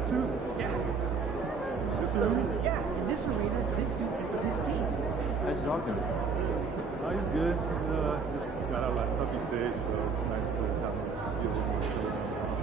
that suit? Yeah. This arena? Yeah, in this arena, this suit is for this team. How's your dog doing? Oh, he's good. Just got out of that puppy stage, so it's nice to have him be a little more chill around the house.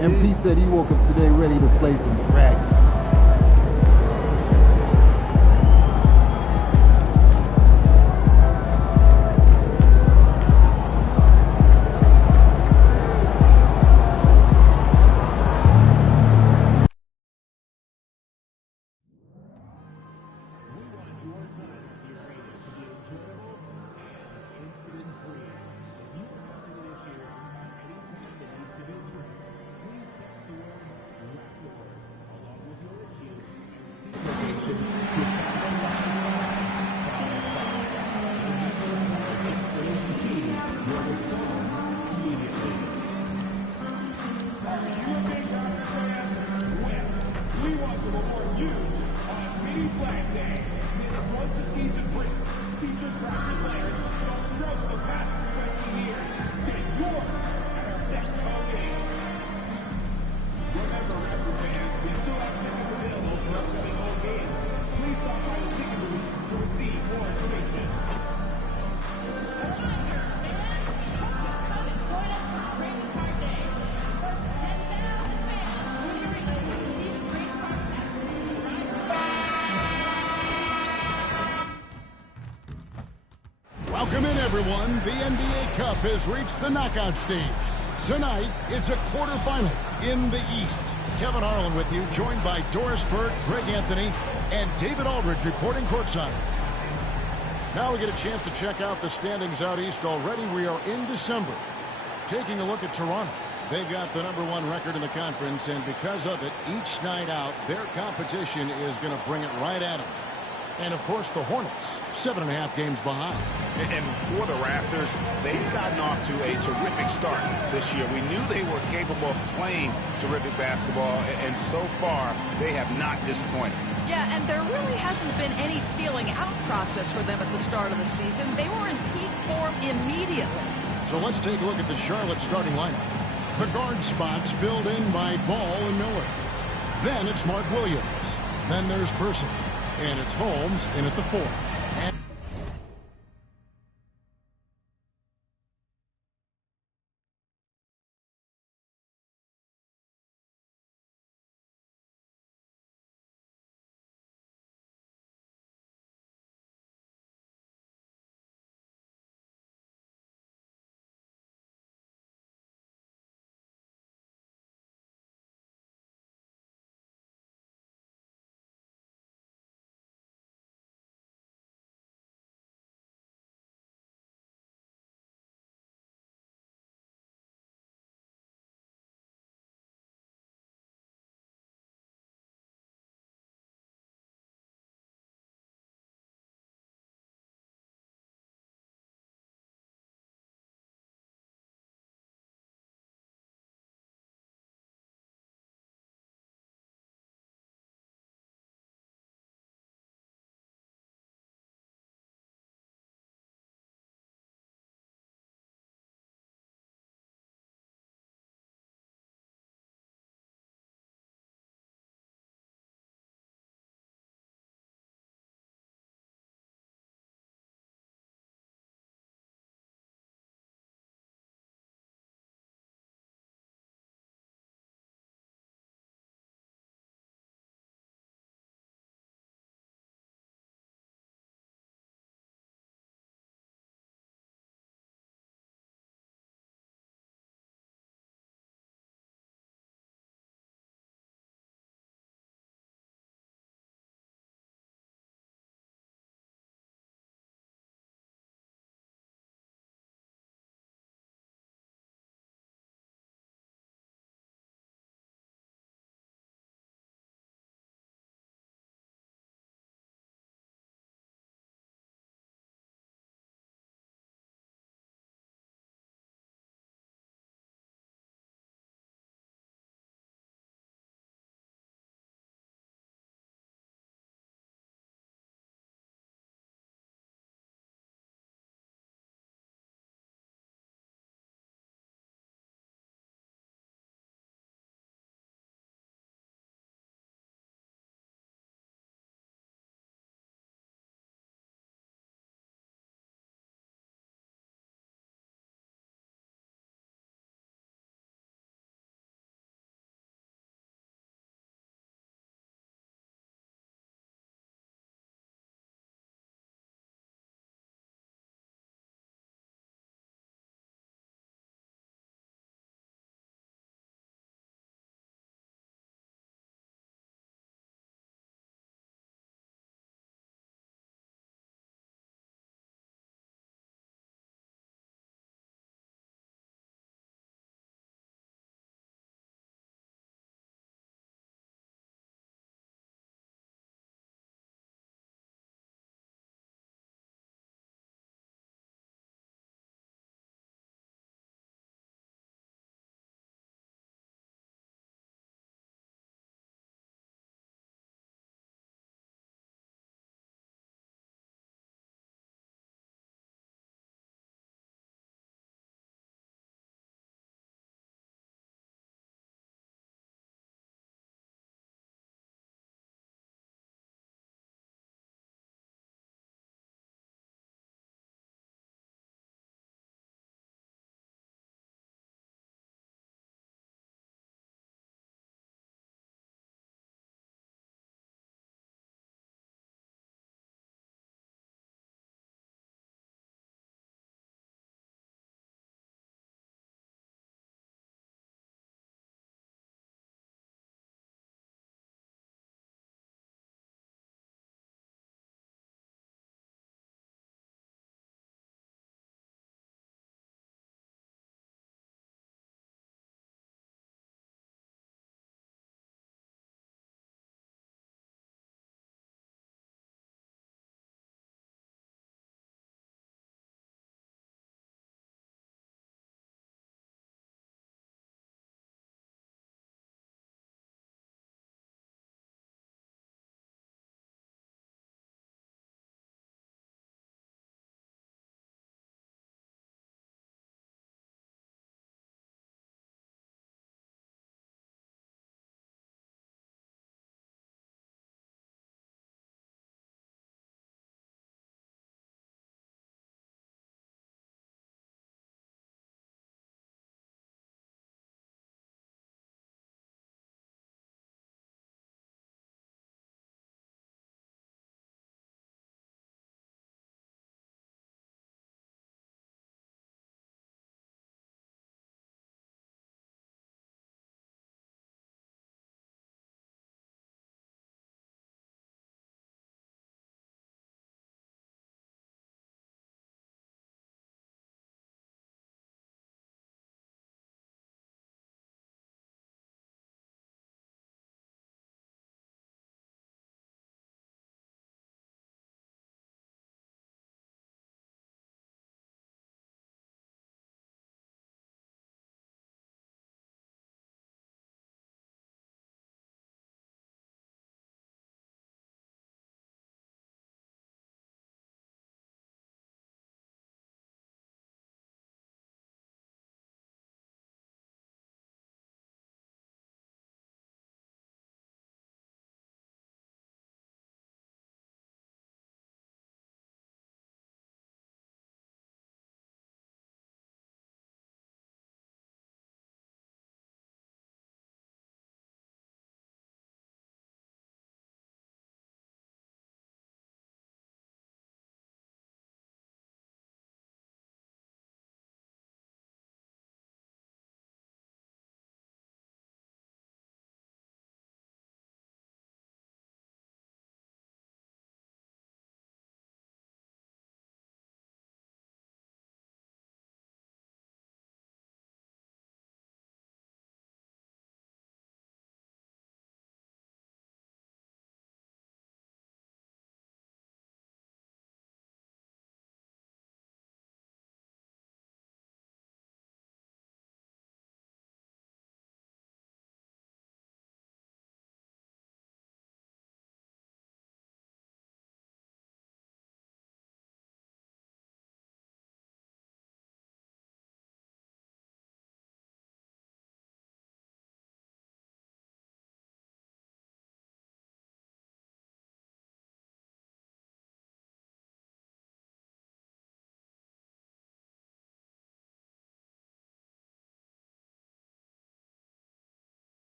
MP said he woke up today ready to slay some dragons. Welcome in, everyone. The NBA Cup has reached the knockout stage. Tonight, it's a quarterfinal in the East. Kevin Harlan with you, joined by Doris Burke, Greg Anthony, and David Aldridge reporting courtside. Now we get a chance to check out the standings out East already. We are in December. Taking a look at Toronto. They've got the #1 record in the conference, and because of it, each night out, their competition is going to bring it right at them. And, of course, the Hornets, 7.5 games behind. And for the Raptors, they've gotten off to a terrific start this year. We knew they were capable of playing terrific basketball, and so far, they have not disappointed. Yeah, and there really hasn't been any feeling out process for them at the start of the season. They were in peak form immediately. So let's take a look at the Charlotte starting lineup. The guard spots filled in by Ball and Miller. Then it's Mark Williams. Then there's Person. And it's Holmes in at the 4.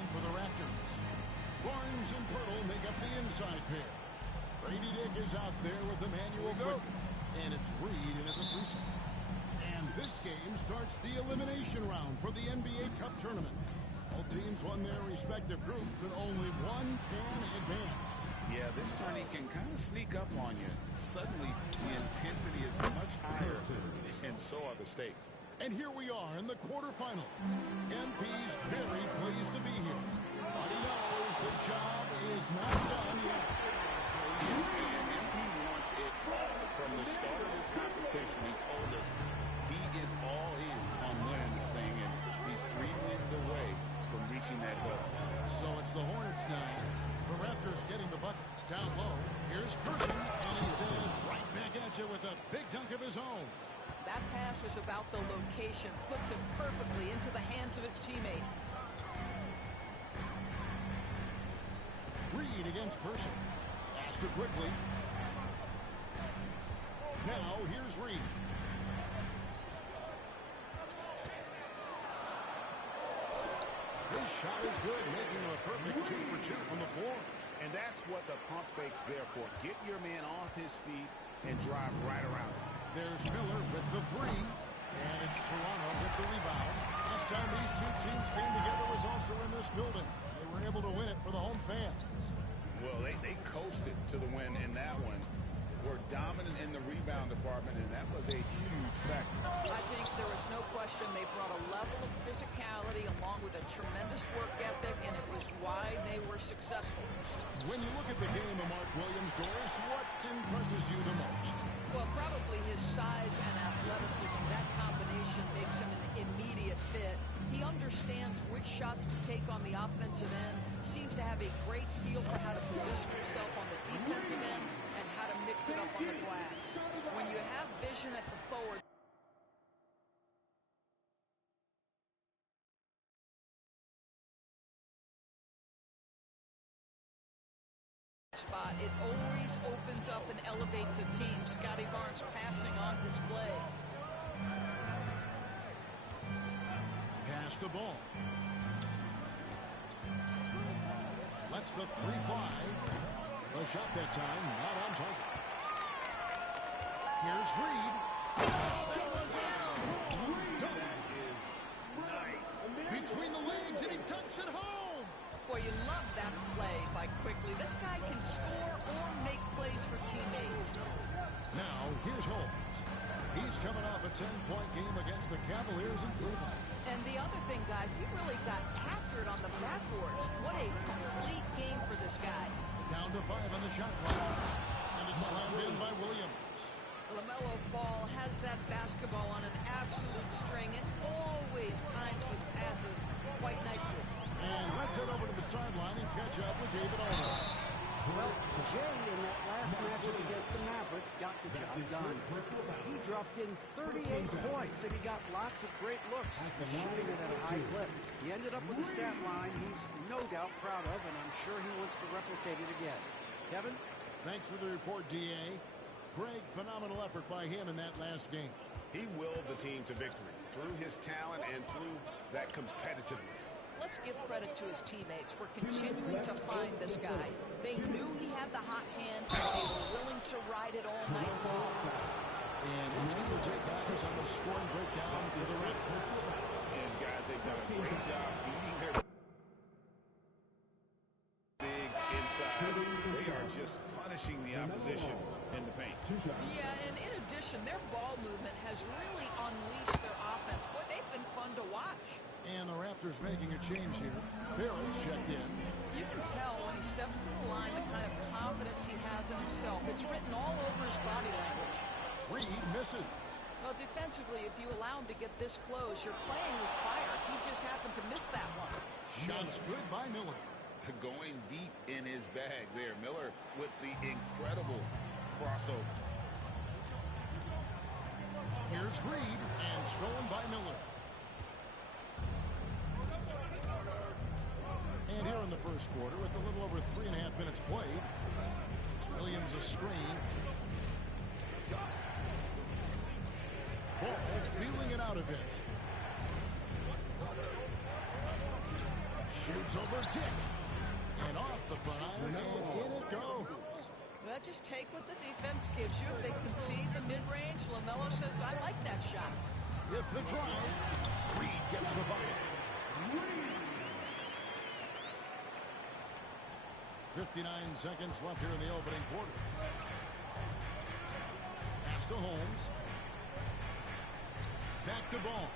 And for the Raptors, Barnes and Pirtle make up the inside pair. Grady Dick is out there with Emmanuel Quickly. And it's Reed in at the 3 slot. And this game starts the elimination round for the NBA Cup Tournament. All teams won their respective groups, but only one can advance. Yeah, this tourney can kind of sneak up on you. Suddenly, the intensity is much higher, and so are the stakes. And here we are in the quarterfinals. MP's very pleased to be here. But he knows the job is not done yet. And MP wants it all. From the start of this competition, he told us he is all in on winning this thing, and he's 3 wins away from reaching that goal. So it's the Hornets now. The Raptors getting the bucket. Down low. Here's Person, and he says right back at you with a big dunk of his own. That pass was about the location, puts it perfectly into the hands of his teammate. Reed against Person. Astor quickly. Now here's Reed. His shot is good, making him a perfect 2 for 2 from the floor. And that's what the pump fake's there for. Get your man off his feet and drive right around him. There's Miller with the 3. And it's Toronto with the rebound. Last time these two teams came together was also in this building. They were able to win it for the home fans. Well, they coasted to the win in that one. Were dominant in the rebound department, and that was a huge factor. I think there was no question they brought a level of physicality along with a tremendous work ethic, and it was why they were successful. When you look at the game of Mark Williams, Doris, what impresses you the most? Well, probably his size and athleticism. That combination makes him an immediate fit. He understands which shots to take on the offensive end, seems to have a great feel for how to position himself on the defensive end, and how to mix it up on the glass. When you have vision at the forward spot, it always opens up and elevates a team. Scotty Barnes passing on display. Pass the ball. Lets the 3 fly. The shot that time, not on target. Here's Reed. There was a strong dunk. Nice. Between the legs, and he dunks it home. Boy, you love that play by Quickly. This guy can score or make plays for teammates. Now, here's Holmes. He's coming off a 10-point game against the Cavaliers in Cleveland. And the other thing, guys, he really got after it on the backboards. What a complete game for this guy. Down to 5 on the shot clock. And it's slammed in by Williams. LaMelo Ball has that basketball on an absolute string and always times his passes quite nicely. And let's head over to the sideline and catch up with David Aldridge. Well, Jay in that last matchup against the Mavericks got the job done. He dropped in 38 points, and he got lots of great looks, shooting it at a high clip. He ended up with a stat line he's no doubt proud of, and I'm sure he wants to replicate it again. Kevin? Thanks for the report, D.A. Greg, phenomenal effort by him in that last game. He willed the team to victory through his talent and through that competitiveness. Let's give credit to his teammates for continuing to find this guy. They knew he had the hot hand, and they were willing to ride it all night long. And let's get your take, guys, on the scoring breakdown for the Raptors. And guys, they've done a great job feeding their bigs inside. They are just punishing the opposition in the paint. Yeah, and in addition, their ball movement has really unleashed their offense. Boy, they've been fun to watch. And the Raptors making a change here. Barrett's checked in. You can tell when he steps to the line the kind of confidence he has in himself. It's written all over his body language. Reed misses. Well, defensively, if you allow him to get this close, you're playing with fire. He just happened to miss that one. Shots good by Miller. Going deep in his bag there. Miller with the incredible crossover. Here's Reed, and stolen by Miller. And here in the first quarter, with a little over 3.5 minutes played, Williams a screen. Ball feeling it out a bit. Shoots over Dick. And off the front iron, and in it goes. Well, just take what the defense gives you. If they concede the mid-range, LaMelo says, I like that shot. With the drive, Reed gets the bucket. 59 seconds left here in the opening quarter. Pass to Holmes. Back to Ball.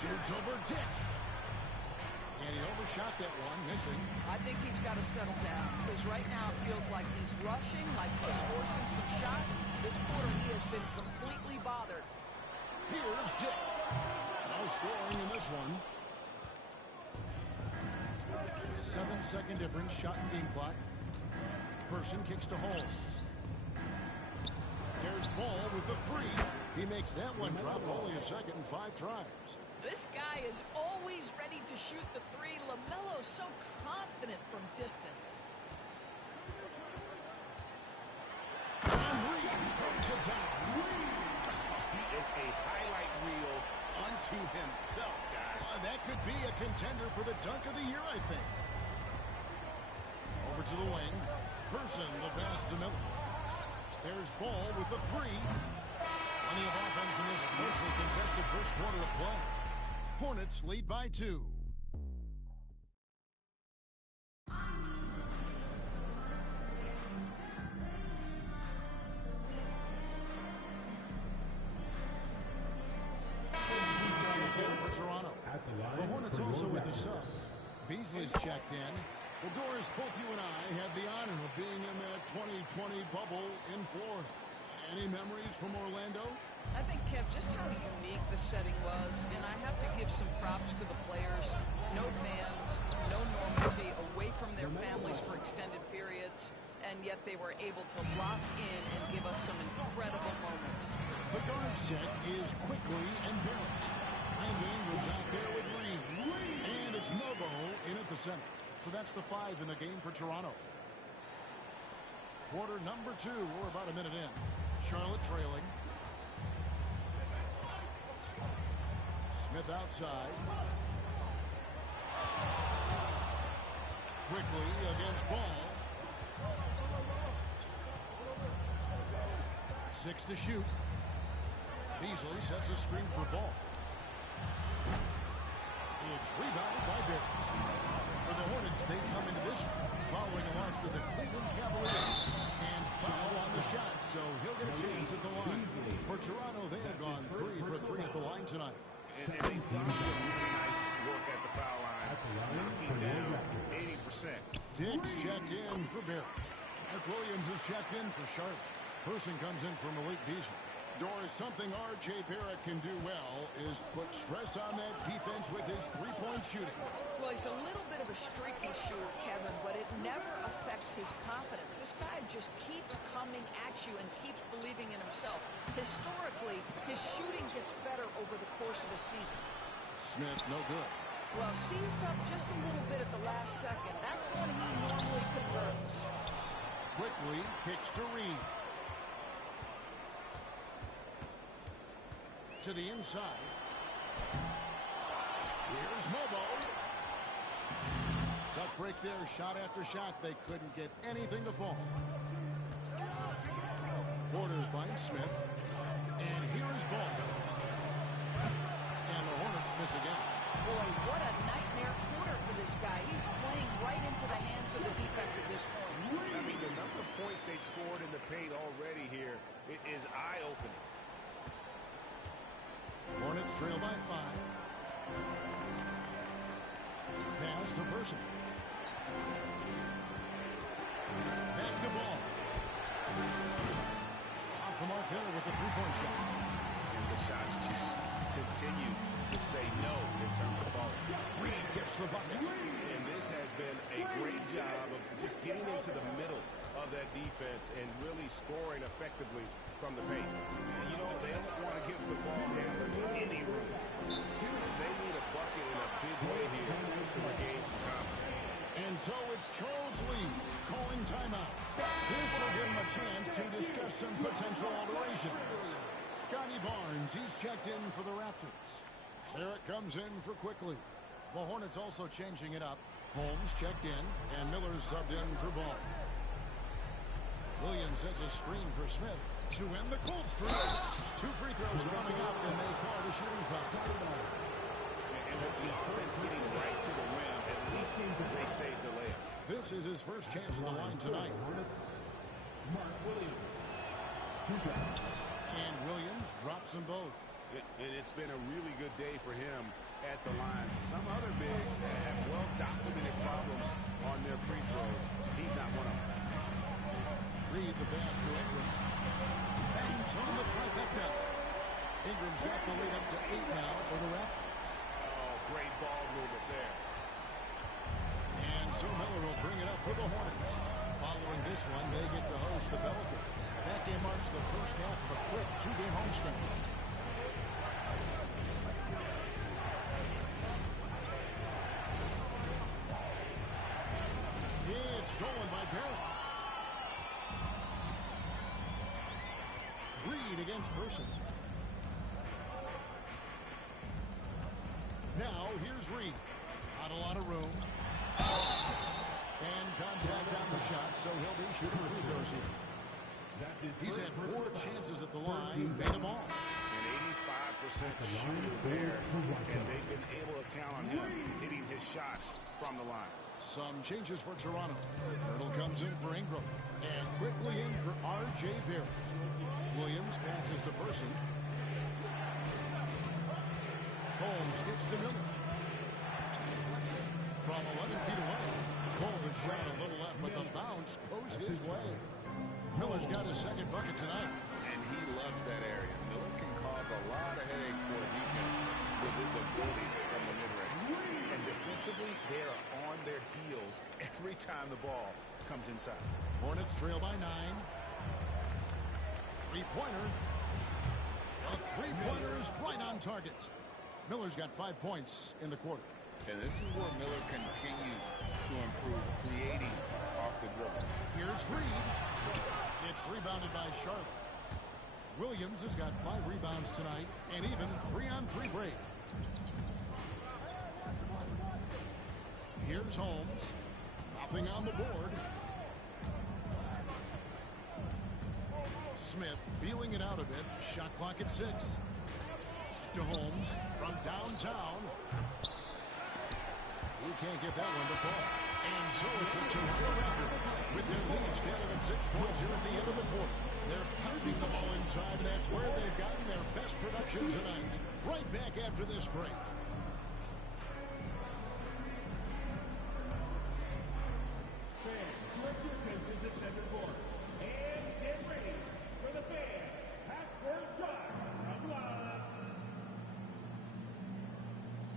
Shoots over Dick. And he overshot that one, missing. I think he's got to settle down, because right now it feels like he's rushing, like he's forcing some shots. This quarter he has been completely bothered. Here's Dick. No scoring in this one. 7-second difference, shot and game clock. Person kicks to Holmes. There's Ball with the three. He makes that one drop only a second and 5 tries. This guy is always ready to shoot the three. LaMelo's so confident from distance. And Reed throws it down. He is a highlight reel unto himself, guys. That could be a contender for the dunk of the year, I think. Over to the wing. Person, the pass to Miller. There's Ball with the three. Plenty of offense in this closely contested first quarter of play. Hornets lead by 2. For Toronto. The Hornets also with the sub. Beasley's checked in. Well, Doris, both you and I had the honor of being in that 2020 bubble in Florida. Any memories from Orlando? I think, Kev, just how unique the setting was, and I have to give some props to the players. No fans, no normalcy, away from their families for extended periods, and yet they were able to lock in and give us some incredible moments. The guard set is Quickly and Barrett. Brandon was out there with Reed. And it's Mobo in at the center. So that's the 5 in the game for Toronto. Quarter number 2. We're about a minute in. Charlotte trailing. Smith outside. Quickly against Ball. 6 to shoot. Beasley sets a screen for Ball. It's rebounded by Barrett. For the Hornets, they come into this following a loss to the Cleveland Cavaliers. And foul on the shot, so he'll get a chance at the line. For Toronto, they have gone 3 for 3 at the line tonight. And they've done some really nice work at the foul line. Knocking down 80%. Diggs checked in for Barrett. Mark Williams is checked in for Charlotte. Person comes in for Malik Beasley. Doris, something R.J. Barrett can do well is put stress on that defense with his three-point shooting. Well, he's a little bit of a a streaky shooter, Kevin, but it never affects his confidence. This guy just keeps coming at you and keeps believing in himself. Historically, his shooting gets better over the course of a season. Smith, no good. Well, seized up just a little bit at the last second. That's when he normally converts. Quickly kicks to Reed. To the inside. Here's Mobo. Tough break there, shot after shot. They couldn't get anything to fall. Porter finds Smith. And here is ball. And the Hornets miss again. Boy, what a nightmare quarter for this guy. He's playing right into the hands of the defense at this point. I mean, the number of points they've scored in the paint already here is eye-opening. Hornets trail by 5. Pass to Person. Back to Ball. Off the mark there with the three-point shot. And the shots just continue to say no in terms of falling. Reed gets the bucket. And this has been a great job of just getting into the middle of that defense and really scoring effectively from the paint. And, you know, they don't want to give the ball handlers any room. They need a bucket in a big way here to regain some confidence. And so it's Charles Lee calling timeout. This will give him a chance to discuss some potential alterations. Scotty Barnes, he's checked in for the Raptors. There it comes in for Quickly. The Hornets also changing it up. Holmes checked in, and Miller subbed in for Ball. Williams sets a screen for Smith to end the cold streak. 2 free throws coming up, and they call the shooting foul. And with the offense getting right to the rim, at least they saved the layup. This is his first chance at the line tonight. And Williams drops them both. It's been a really good day for him at the line. Some other bigs have well-documented problems on their free throws. He's not one of them. Reed the pass to Ingram. Bangs on the trifecta. Ingram's got the lead up to 8 now for the Raptors. Oh, great ball movement there. And so Miller will bring it up for the Hornets. Following this one, they get to host the Pelicans. That game marks the first half of a quick 2-game homestand. It's stolen by Barrett. Reed against Person. Now, here's Reed. Not a lot of room. And contact on the shot, so he'll be shooting free throws here. He's had 4 chances at the line, made them all. An 85% shooter there, and they've been able to count on him hitting his shots from the line. Some changes for Toronto. Hurdle comes in for Ingram. And quickly in for R.J. Barrett. Williams passes to Person. Holmes gets to Miller. From 11 feet away. Coleman shot a little left, but the bounce goes his way. Miller's got his second bucket tonight. And he loves that area. Miller can cause a lot of headaches for a defense with his ability from the mid-range. And defensively, they are on their heels every time the ball comes inside. Hornets trail by 9. Three-pointer. A three-pointer is right on target. Miller's got 5 points in the quarter. And this is where Miller continues to improve, creating off the dribble. Here's Reed. It's rebounded by Charlotte. Williams has got 5 rebounds tonight, and even 3-on-3 break. Here's Holmes. Nothing on the board. Smith feeling it out a bit. Shot clock at 6. To Holmes from downtown. He can't get that one to fall. And so it's a Toronto Raptors with their lead standing at 6 points here at the end of the quarter. They're pounding the ball inside, and that's where they've gotten their best production tonight. Right back after this break. Fans, direct your attention to center court. And get ready for the fan half-court shot from line.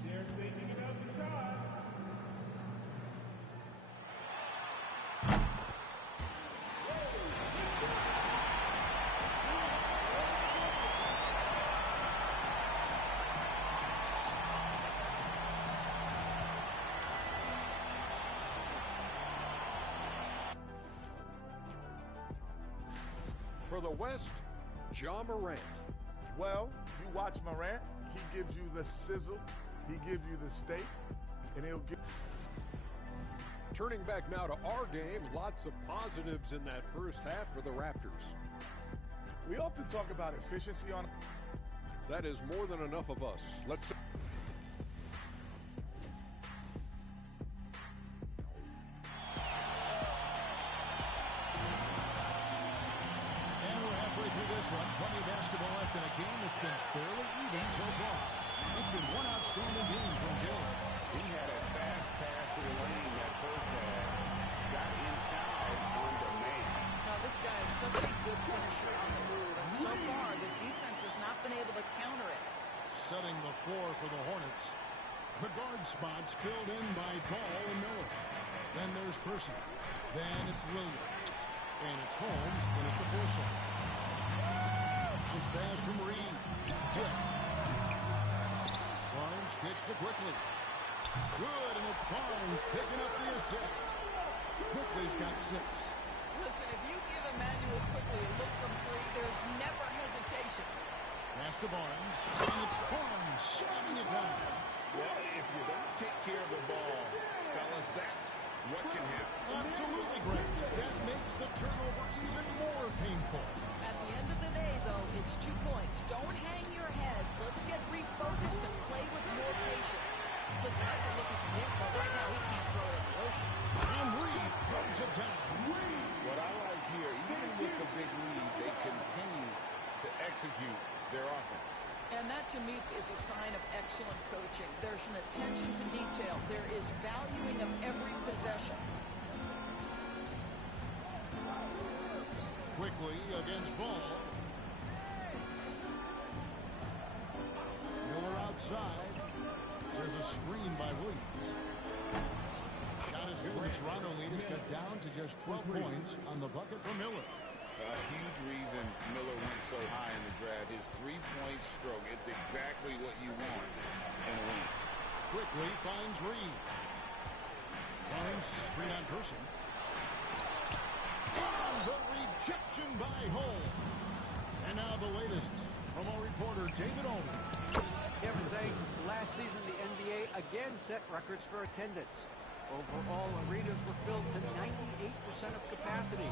They're thinking about the shot. for the West, Ja Morant. Well, you watch Morant, he gives you the sizzle, he gives you the steak, and he'll give... Turning back now to our game, lots of positives in that first half for the Raptors. We often talk about efficiency on... That is more than enough of us. Let's... This one, plenty of basketball left in a game that's been fairly even so far. It's been one outstanding game from Jay. He had a fast pass to the lane that first half. Got inside on demand. Now, this guy is such a good finisher on the move, and so far, the defense has not been able to counter it. Setting the floor for the Hornets. The guard spots filled in by Ball and Miller. Then there's Percy. Then it's Williams. And it's Holmes in at the 4 slot. Bounce pass from Reed. Tip. Barnes kicks to Quickly. Good, and it's Barnes picking up the assist. Quickly's got 6. Listen, if you give Emmanuel Quickly a look from 3, there's never hesitation. Pass to Barnes, and it's Barnes slamming it down. Well, if you don't take care of the ball, fellas, that's what can happen. Absolutely, Greg. That makes the turnover even more painful. At the end of the day, though, it's 2 points. Don't hang your heads. Let's get refocused and play with more patience. Listen, that's a look at him, but right now he can't throw it in the ocean. And Reed throws it down. What I like here, even with the big lead, they continue to execute their offense. And that, to me, is a sign of excellent coaching. There's an attention to detail. There is valuing of every possession. Quickly against Ball. Miller outside. There's a screen by Williams. Shot is good, and the Toronto lead is cut down to just 12 points on the bucket for Miller. A huge reason Miller went so high in the draft. His three-point stroke. It's exactly what you want in a win. Quickly finds Reed. Barnes screen on Person. And the rejection by Holmes. And now the latest from our reporter, David Olney. Kevin, thanks. Last season, the NBA again set records for attendance. Overall, arenas were filled to 98% of capacity.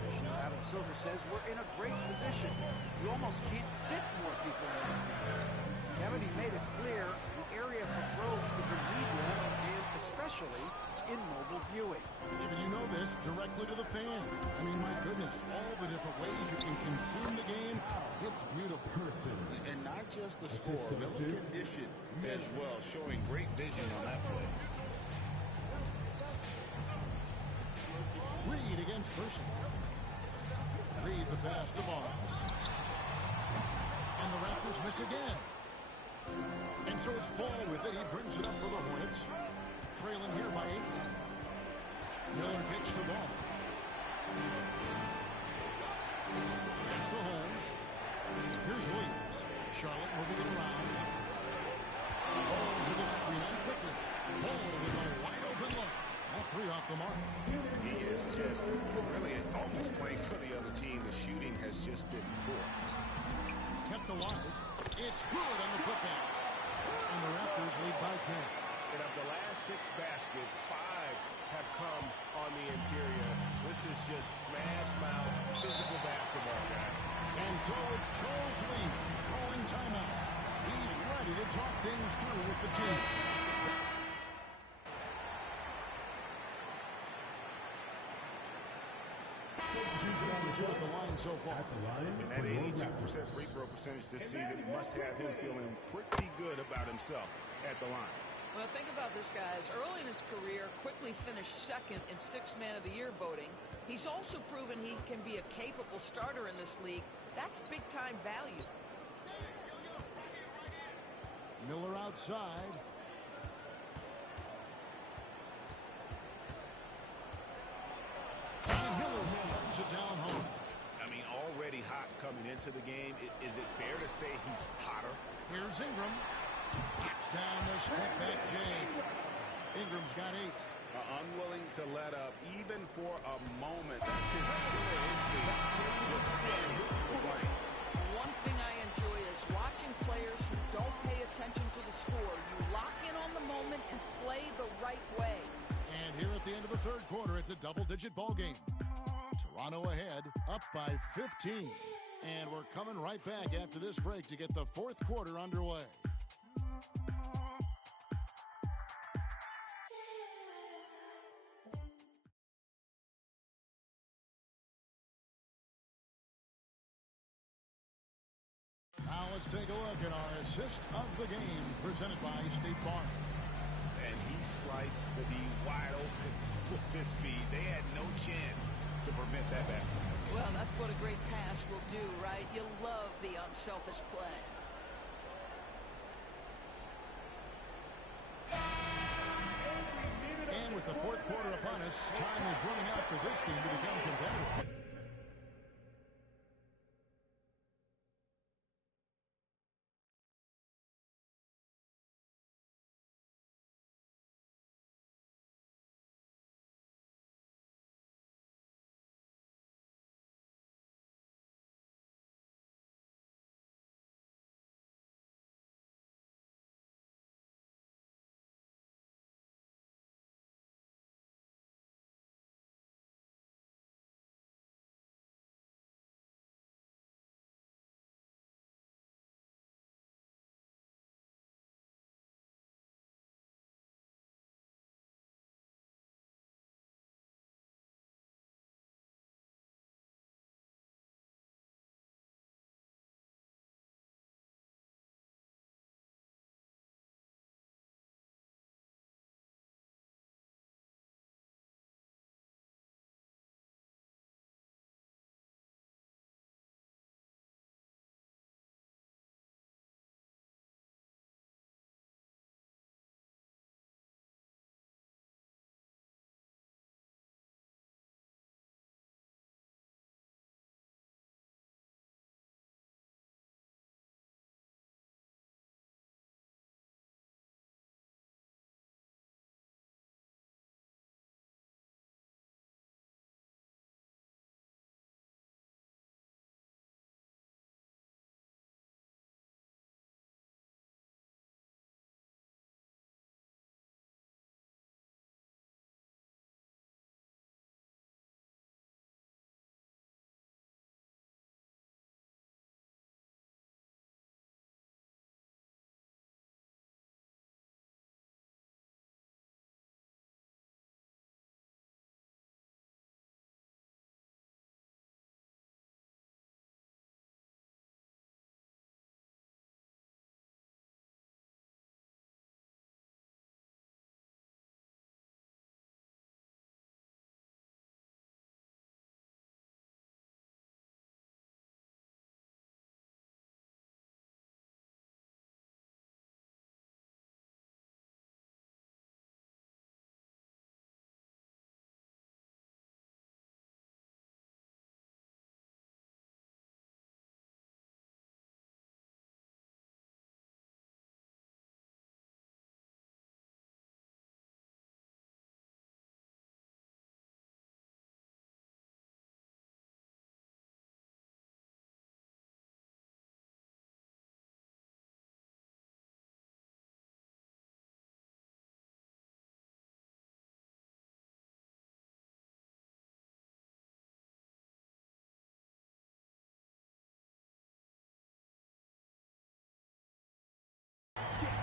Commissioner Adam Silver says we're in a great position. You almost can't fit more people in arenas. Kevin, he made it clear the area for growth is in media and especially in mobile viewing. David, you know this directly to the fan. I mean, my goodness, all the different ways you can consume the game. It's beautiful. And not just the score. Miller can dish it as well, showing great vision on that play. Reed against Person. Reed the pass to Barnes. And the Raptors miss again. And so it's Ball with it. He brings it up for the Hornets. Trailing here by 8. Miller kicks the ball. Pass to Holmes. Here's Williams. Charlotte moving it around. Holmes with a screen on Quickly. Ball with a wide open look. All 3 off the mark. He is just really almost playing for the other team. The shooting has just been poor. Kept alive. It's good on the putback. And the Raptors lead by 10. And of the last 6 baskets, 5 have come on the interior. This is just smash mouth physical basketball, guys. And so it's Charles Lee calling timeout. He's ready to talk things through with the team. At the line so far. And that 82% free throw percentage this season must have him feeling pretty good about himself at the line. Well, think about this, guys. Early in his career, Quickly finished 2nd in 6th Man of the Year voting. He's also proven he can be a capable starter in this league. That's big-time value. Miller outside. Miller fires it down home. I mean, already hot coming into the game. Is it fair to say he's hotter? Here's Ingram. Gets down the step back, Jay. Ingram's got 8. Unwilling to let up even even for a moment. That's his killer instinct. Just standing for blank. One thing I enjoy is watching players who don't pay attention to the score. You lock in on the moment and play the right way. And here at the end of the third quarter, it's a double-digit ball game. Toronto ahead, up by 15. And we're coming right back after this break to get the fourth quarter underway. Now let's take a look at our assist of the game presented by State Farm. And he sliced the D wide open with this speed. They had no chance to prevent that basket. Well, that's what a great pass will do, right? You love the unselfish play. And with the fourth quarter upon us, time is running out for this game to become competitive.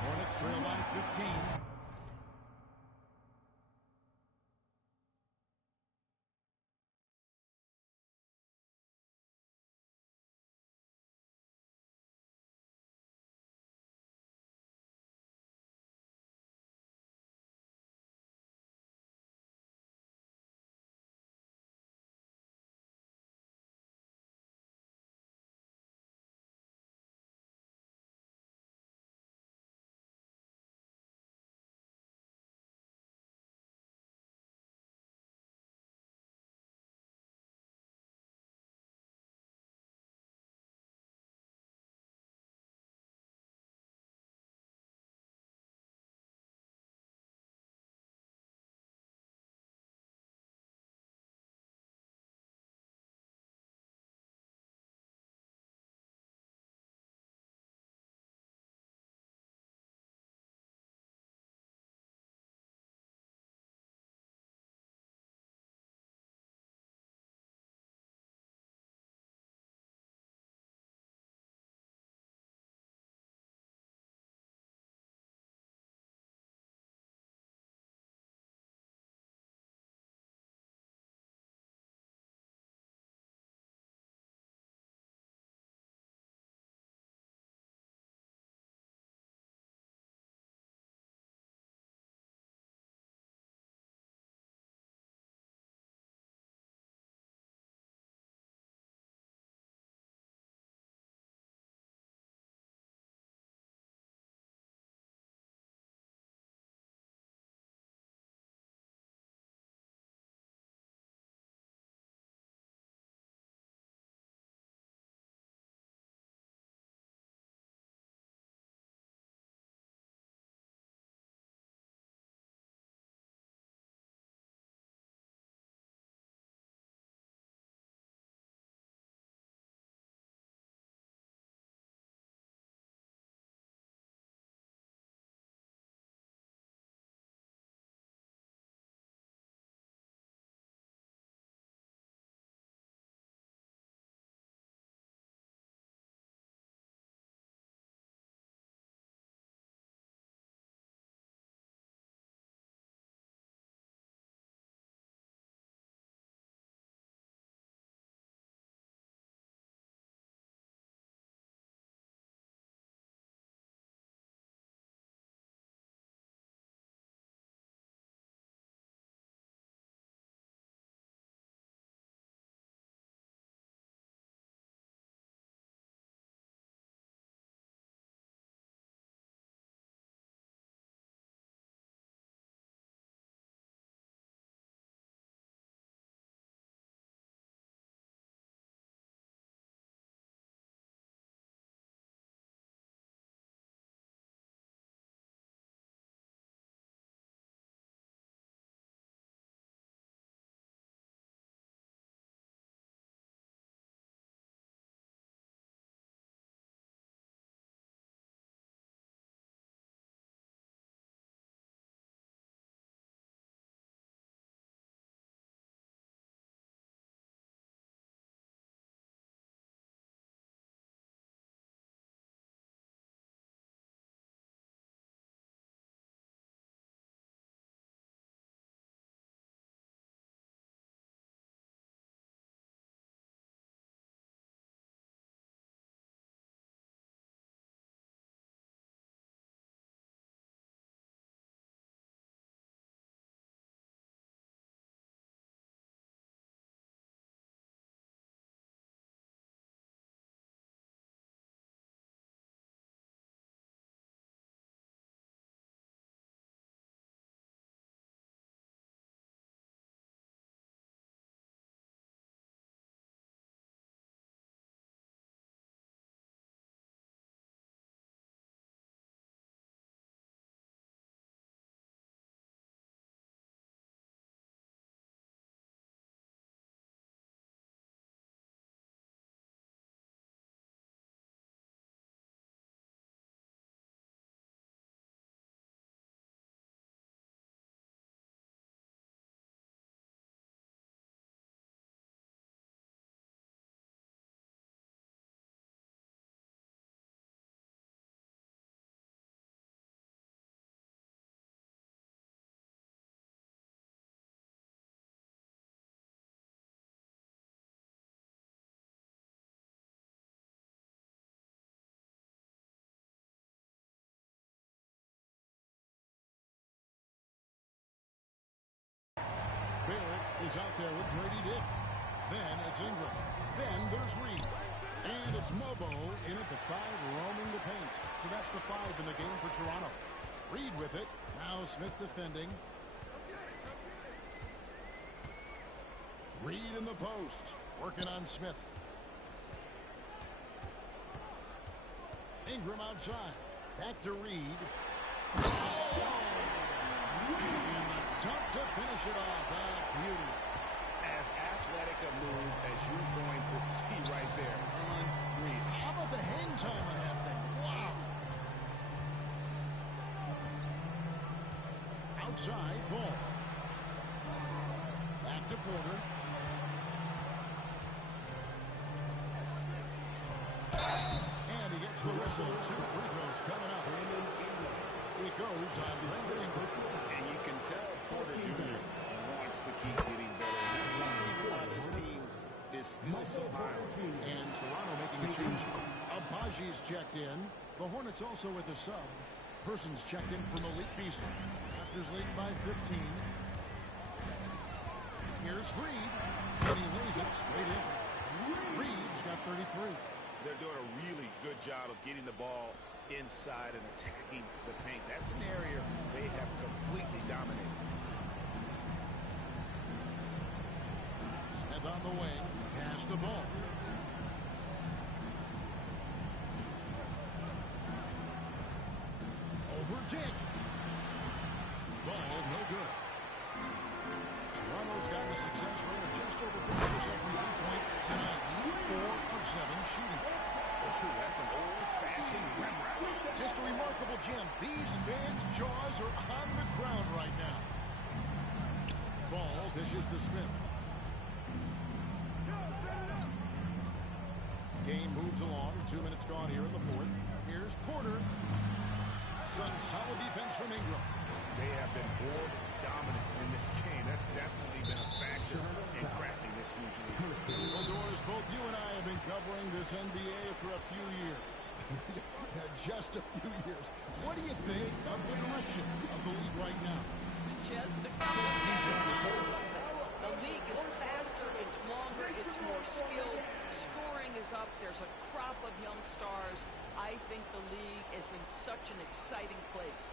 Hornets trail by 15. He's out there with Grady Dick. Then it's Ingram. Then there's Reed. And it's Mobo in at the 5, roaming the paint. So that's the 5 in the game for Toronto. Reed with it. Now Smith defending. Reed in the post. Working on Smith. Ingram outside. Back to Reed. Oh! And the dunk to finish it off. Beauty. As athletic a move as you're going to see right there. Unreal. How about the hang time on that thing? Wow. Outside, ball. Back to Porter. And he gets the whistle. 2 free throws coming up. It goes on Brandon Ingram. And you can tell Porter Jr. wants to keep getting better. That's one reason why this team is still so high. And Toronto making a change. Abaji's checked in. The Hornets also with a sub. Persons checked in for Malik Beasley. Raptors leading by 15. Here's Reed. And he lays it straight in. Reed's got 33. They're doing a really good job of getting the ball inside and attacking the paint. That's an area they have completely dominated. Smith on the wing. Pass the ball. Over Dick. Ball no good. Toronto's gotten a success rate of just over 50% from three-point tonight. 4 of 7 shooting. That's an old-fashioned rim wrap. Just a remarkable gem. These fans' jaws are on the ground right now. Ball dishes to Smith. Game moves along. 2 minutes gone here in the 4th. Here's Porter. Some solid defense from Ingram. They have been board dominant in this game. That's definitely been a factor in crafting this huge lead. Well, Doris, both you and I have been covering this NBA for a few years. Just a few years. What do you think of the direction of the league right now? Just a couple of years. The league is faster, it's longer, it's more skilled. Scoring is up. There's a crop of young stars. I think the league is in such an exciting place.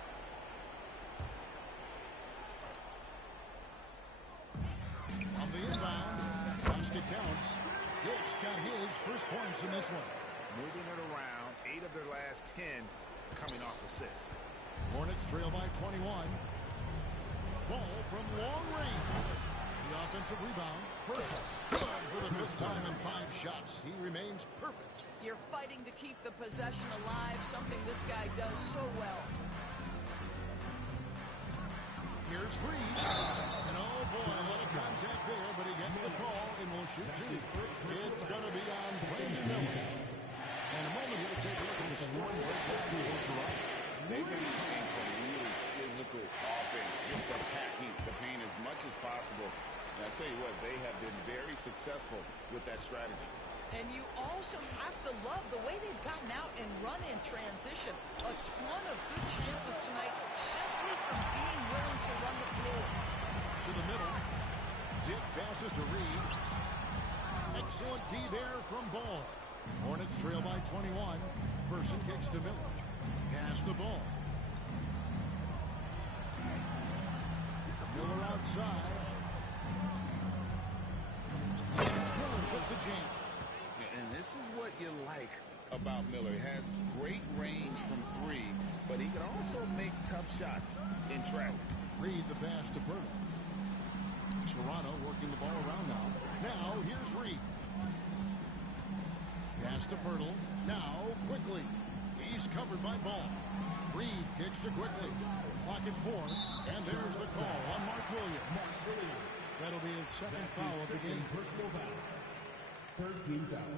On the inbound, basket counts. Hicks got his first points in this one. Moving it around, 8 of their last 10 coming off assists. Hornets trail by 21. Ball from long range. The offensive rebound. Person. Good for the 5th time in 5 shots. He remains perfect. You're fighting to keep the possession alive, something this guy does so well. Here's Reed. And oh boy, a lot of contact there, but he gets the call and will shoot 2. It's going to be on Brandon Miller. In a moment, we'll take a look at the scoring breakdown for Toronto. They've been playing some really physical offense, just attacking the paint as much as possible. And I tell you what, they have been very successful with that strategy. And you also have to love the way they've gotten out and run in transition. A ton of good chances tonight simply from being willing to run the floor. To the middle. Dick passes to Reed. Excellent D there from Ball. Hornets trail by 21. Person kicks to Miller. Pass the ball. Miller outside. And it's Miller with the jam. And this is what you like about Miller. He has great range from 3, but he can also make tough shots in traffic. Reed the pass to Burton. Toronto working the ball around now. Now here's Reed. Pass to Pirtle. Now quickly. He's covered by Ball. Reed kicks to Quickly. Clock at 4. And there's the call on Mark Williams. That'll be his 2nd foul of the game. Personal foul. 13 foul.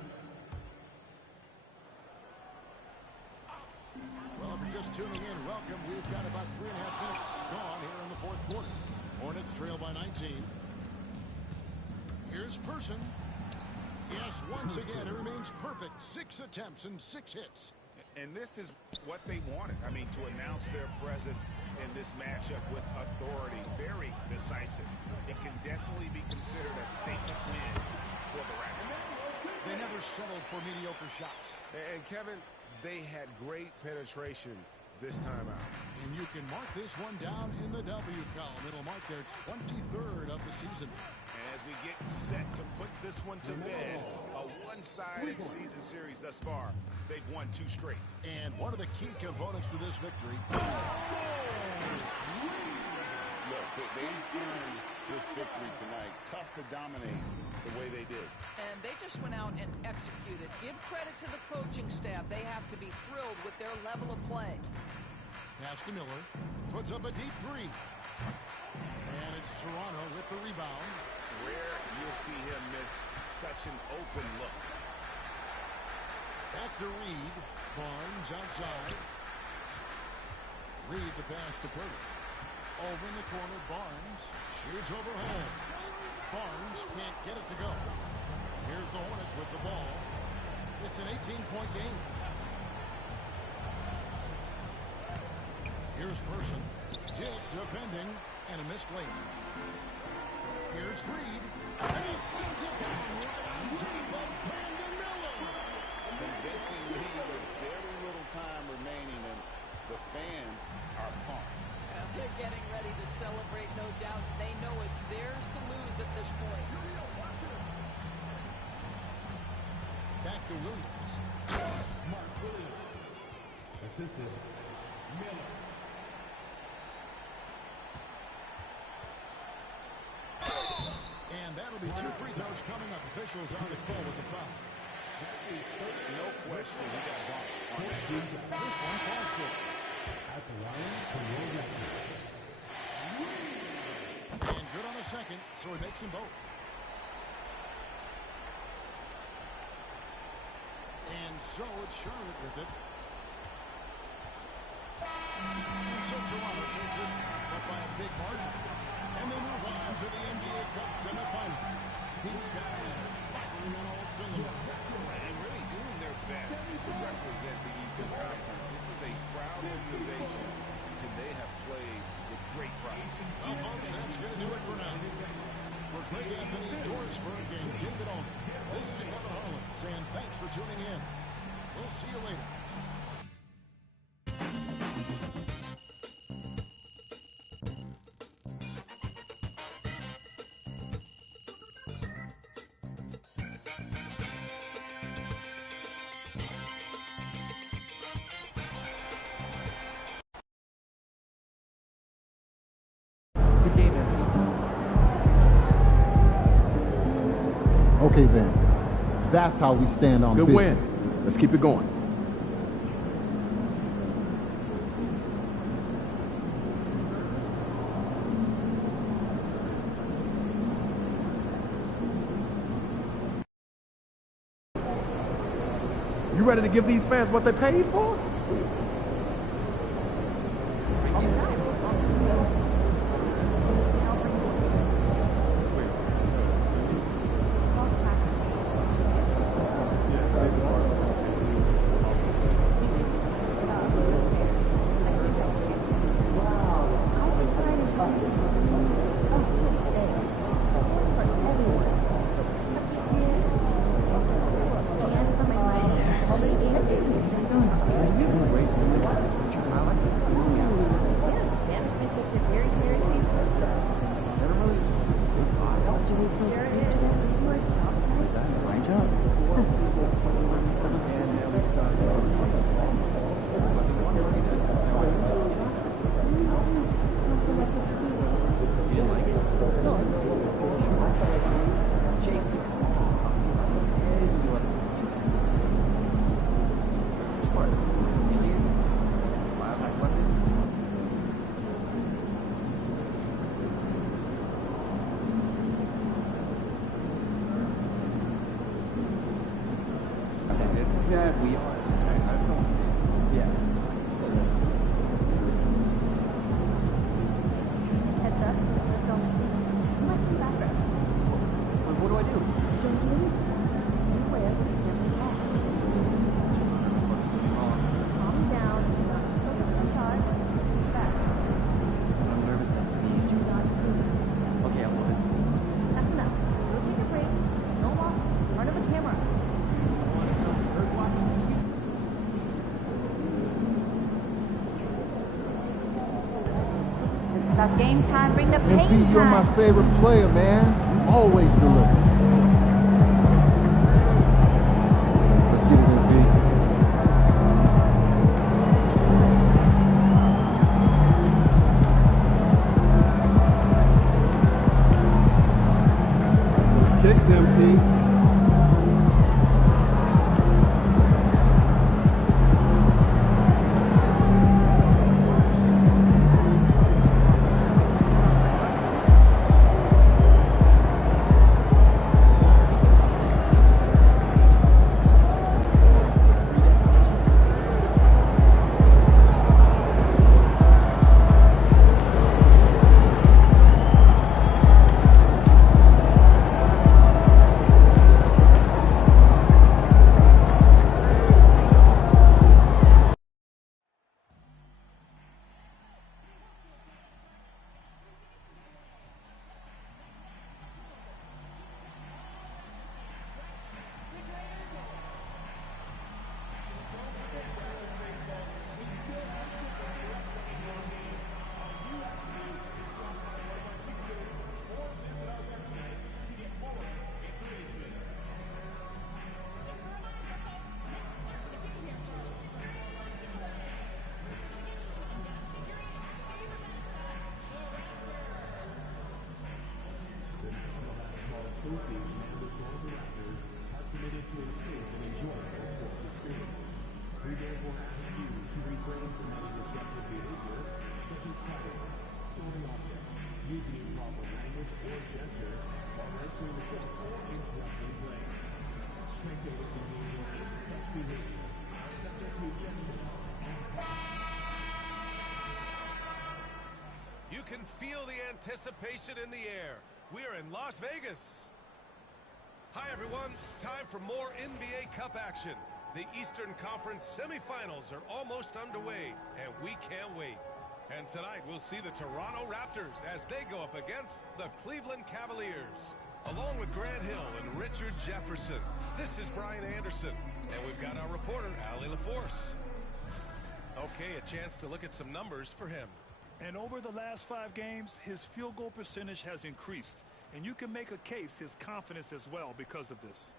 Well, if you're just tuning in, welcome. We've got about 3.5 minutes gone here in the 4th quarter. Hornets trail by 19. Here's Person. Yes, once again, it remains perfect. 6 attempts and 6 hits. And this is what they wanted. I mean, to announce their presence in this matchup with authority, very decisive. It can definitely be considered a statement win for the Raptors. They never settled for mediocre shots. And Kevin, they had great penetration this time out. And you can mark this one down in the W column. It'll mark their 23rd of the season. As we get set to put this one to bed, a one-sided season series thus far. They've won 2 straight. And one of the key components to this victory. Look, they've earned this victory tonight. Tough to dominate the way they did. And they just went out and executed. Give credit to the coaching staff. They have to be thrilled with their level of play. Pass to Miller. Puts up a deep 3. And it's Toronto with the rebound. Rare you'll see him miss such an open look. Back to Reed. Barnes outside. Reed the pass to Purdy. Over in the corner, Barnes shoots over Holmes. Barnes can't get it to go. Here's the Hornets with the ball. It's an 18-point game. Here's Person. Dick defending and a missed late. Here's Reed. And he slams it down right on top of Brandon Miller. Convincing lead with very little time remaining, and the fans are pumped. They're getting ready to celebrate, no doubt. They know it's theirs to lose at this point. Back to Williams. Mark Williams. Assisted. Miller. And that'll be 2 free throws coming up. Officials on the call with the foul. No question he got bumped on that shot. This one falls for it. At the line for your Raptors. And good on the second, so he makes them both. And so it's Charlotte with it. And so Toronto takes this up by a big margin. And they move on to the NBA Cup semifinal. These guys are firing on all cylinders. And really doing their best to represent the Eastern Conference. This is a proud organization, and they have played with great pride. Well, folks, that's going to do it for now. For Greg Anthony, Doris Burke, and David Allman, this is Kevin Harlan saying thanks for tuning in. We'll see you later. Okay, then. That's how we stand on Good business. win. Let's keep it going. You ready to give these fans what they paid for? that we are. I don't. Yeah. Heads up. Let's go. Let's come back. What do I do? Don't do anything. Just stay where you never have. Game time, bring the pain MP, you're my time. favorite player, man. You always deliver. Let's get it, MP. Kicks, MP. You can feel the anticipation in the air. We are in Las Vegas. Hi, everyone. Time for more NBA Cup action. The Eastern Conference semifinals are almost underway, and we can't wait. And tonight, we'll see the Toronto Raptors as they go up against the Cleveland Cavaliers. Along with Grant Hill and Richard Jefferson, this is Brian Anderson, and we've got our reporter, Allie LaForce. Okay, a chance to look at some numbers for him. And over the last 5 games, his field goal percentage has increased. And you can make a case his confidence as well because of this.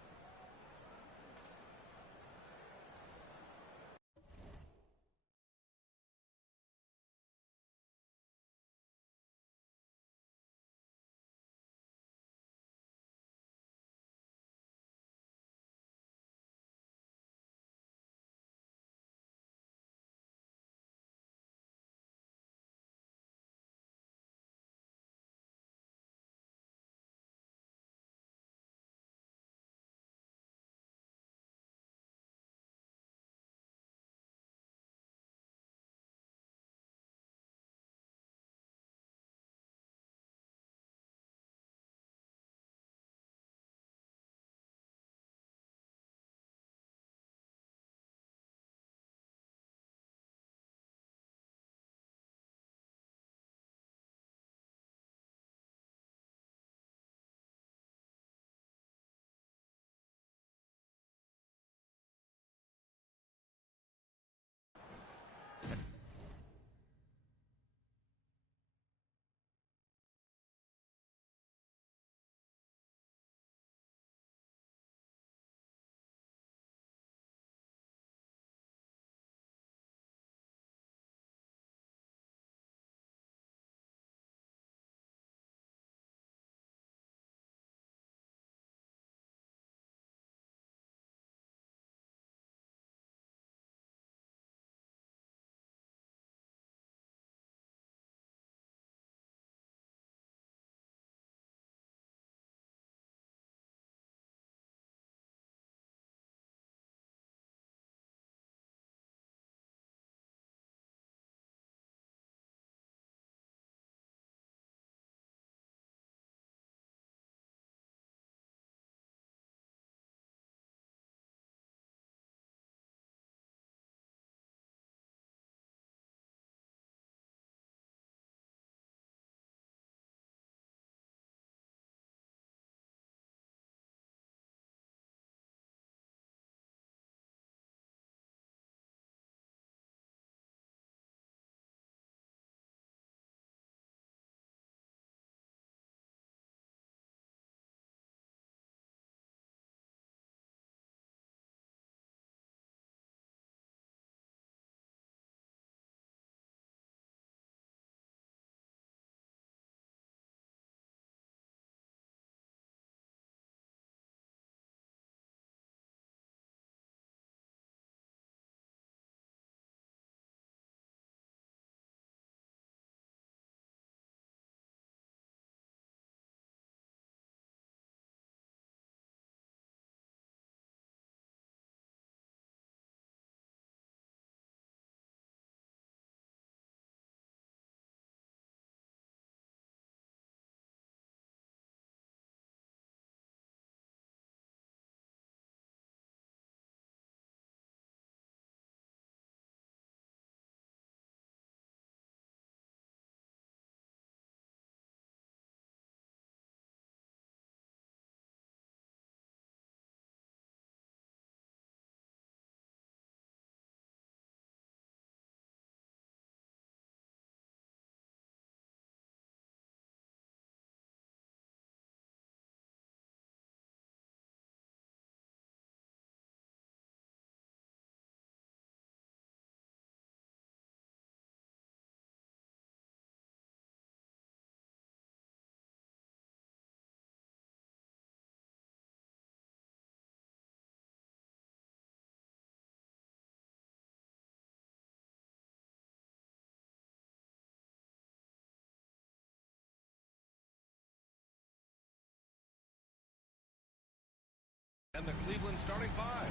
starting five.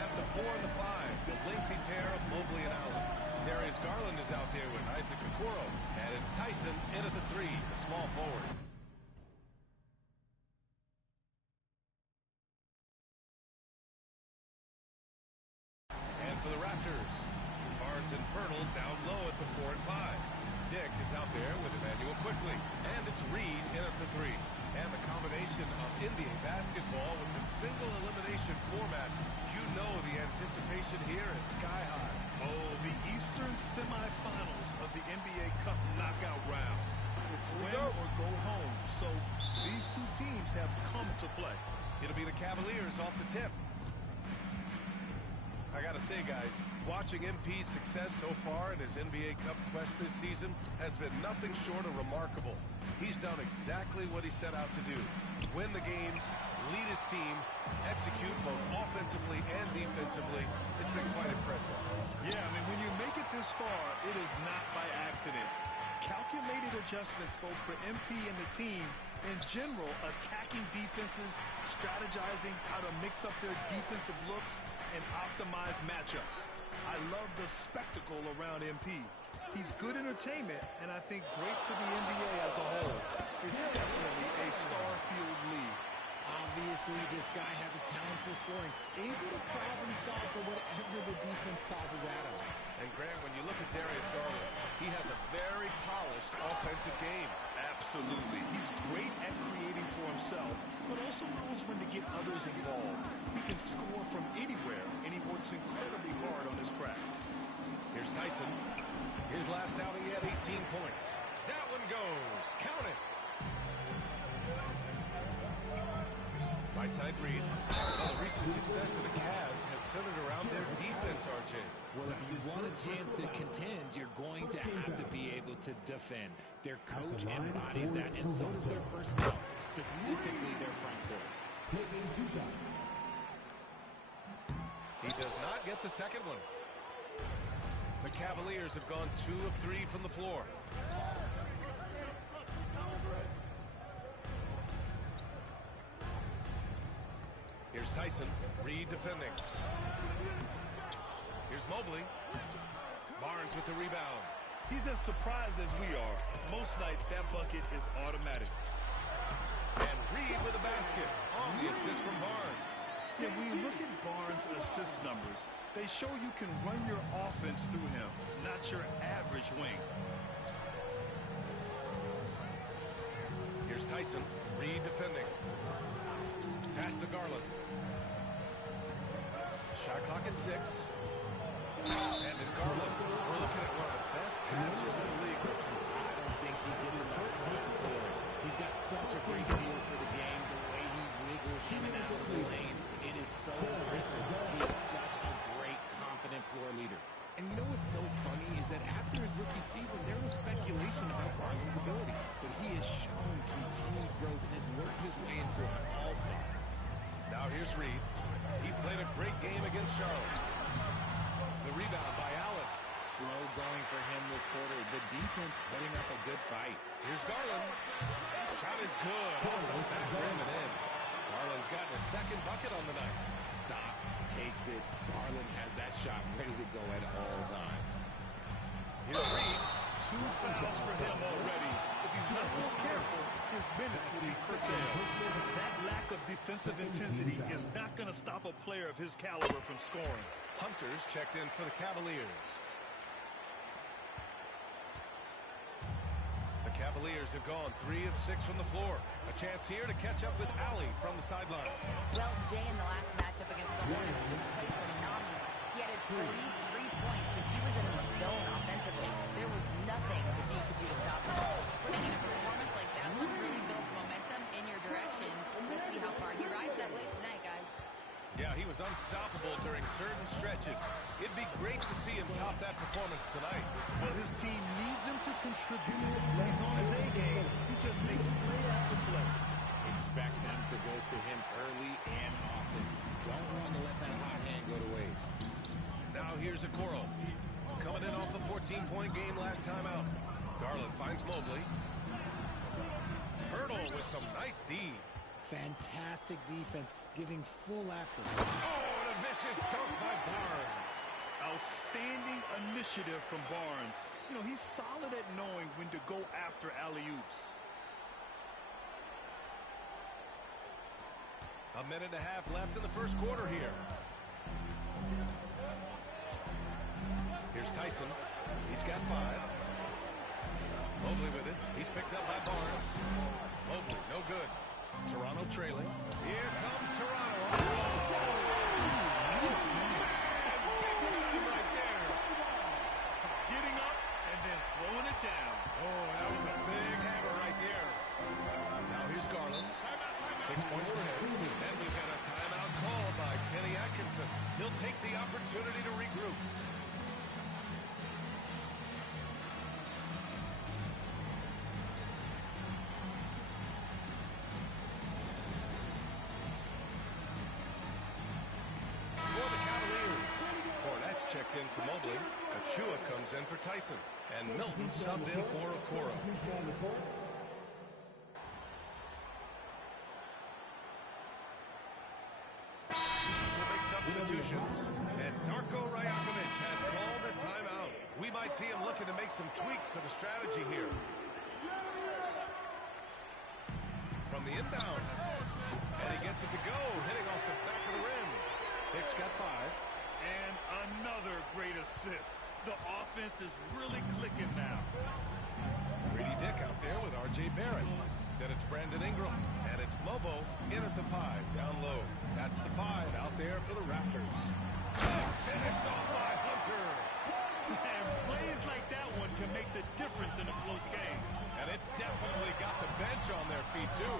At the 4 and the 5, the lengthy pair of Mobley and Allen. Darius Garland is out there with Isaac Okoro. And it's Tyson in at the 3, the small forward. And for the Raptors, Barnes and Pirtle down low at the 4 and 5. Dick is out there with Emmanuel Quickly. And it's Reed in at the 3. And the combination of NBA basketball with the single elimination format, you know the anticipation here is sky high. Oh, the Eastern semifinals of the NBA Cup knockout round. It's win or go home. So these two teams have come to play. It'll be the Cavaliers off the tip. I gotta say, guys, watching MP's success so far in his NBA Cup quest this season has been nothing short of remarkable. He's done exactly what he set out to do. Win the games, lead his team, execute both offensively and defensively. It's been quite impressive. Yeah, I mean, when you make it this far, it is not by accident. Calculated adjustments both for MP and the team. In general, attacking defenses, strategizing how to mix up their defensive looks, and optimize matchups. I love the spectacle around MP. He's good entertainment, and I think great for the NBA as a whole. It's definitely a star-filled league. Obviously, this guy has a talent for scoring, able to problem solve for whatever the defense tosses at him. And Grant, when you look at Darius Garland, he has a very polished offensive game. Absolutely. He's great at creating for himself, but also knows when to get others involved. He can score from anywhere, and he works incredibly hard on his craft. Here's Tyson. His last outing, he had 18 points. That one goes. Count it. Right-side Reed. The recent success of the Cavs has centered around their defense, RJ. Well, if you want a chance to contend, you're going to have to be able to defend. Their coach embodies that, and so does their personnel, specifically their front court. He does not get the second one. The Cavaliers have gone 2 of 3 from the floor. Here's Tyson. Reed defending. Here's Mobley. Barnes with the rebound. He's as surprised as we are. Most nights, that bucket is automatic. And Reed with a basket on the assist from Barnes. Yeah, when you look at Barnes' assist numbers, they show you can run your offense through him, not your average wing. Here's Tyson. Reed defending. Pass to Garland. Shot clock at 6. And in Garland, we're looking at one of the best passers in the league. I don't think he gets enough credit for it. He's got such a great feel for the game, the way he wiggles in and out of the lane. It is so impressive. He is such a great, confident floor leader. And you know what's so funny is that after his rookie season, there was speculation about Garland's ability. But he has shown continued growth and has worked his way into an all-star. Now here's Reed. He played a great game against Charlotte. The rebound by Allen. Slow going for him this quarter. The defense putting up a good fight. Here's Garland. Shot is good. Off the back rim and in. Garland's gotten a second bucket on the night. Stops, takes it. Garland has that shot ready to go at all times. Here's Reed. 2 fouls for him already. If he's not real careful, his minutes will be curtailed. That lack of defensive intensity is not going to stop a player of his caliber from scoring. Hunters checked in for the Cavaliers. The Cavaliers have gone 3 of 6 from the floor. A chance here to catch up with Allie from the sideline. Well, Jay in the last matchup against the Hornets just played phenomenally. He had 43 points, and he was in the zone offensively. There was nothing the D could do to stop him. Putting in a performance like that really builds momentum in your direction. We'll see how far he rides that wave tonight, guys. Yeah, he was unstoppable during certain stretches. It'd be great to see him top that performance tonight. Well, his team needs him to contribute. When he's on his A game, he just makes play after play. Expect them to go to him early and often. Don't want to let that hot hand go to waste. Now here's Okoro. Coming in off a 14-point game last time out. Garland finds Mobley. Pirtle with some nice D. Fantastic defense, giving full effort. Oh, and a vicious dunk by Barnes. Outstanding initiative from Barnes. You know, he's solid at knowing when to go after alley-oops. A minute and a half left in the first quarter here. Here's Tyson. He's got 5. Mobley with it. He's picked up by Barnes. Mobley, no good. Toronto trailing. Here comes Toronto. Oh! Nice finish. Big time right there. Getting up and then throwing it down. Oh, that was a big hammer right there. Now here's Garland. 6 points for him. And we've got a timeout called by Kenny Atkinson. He'll take the opportunity to regroup. For the Cavaliers, Cornette's checked in for Mobley. Achua comes in for Tyson. And Milton subbed in for Okoro. Substitutions, and Darko Rajakovic has called a timeout. We might see him looking to make some tweaks to the strategy here. From the inbound, and he gets it to go, hitting off the back of the rim. Dick's got 5. And another great assist. The offense is really clicking now. Grady Dick out there with R.J. Barrett. Then it's Brandon Ingram, and it's Mobo in at the 5, down low. That's the 5 out there for the Raptors. Finished off by Hunter. And plays like that one can make the difference in a close game. And it definitely got the bench on their feet, too.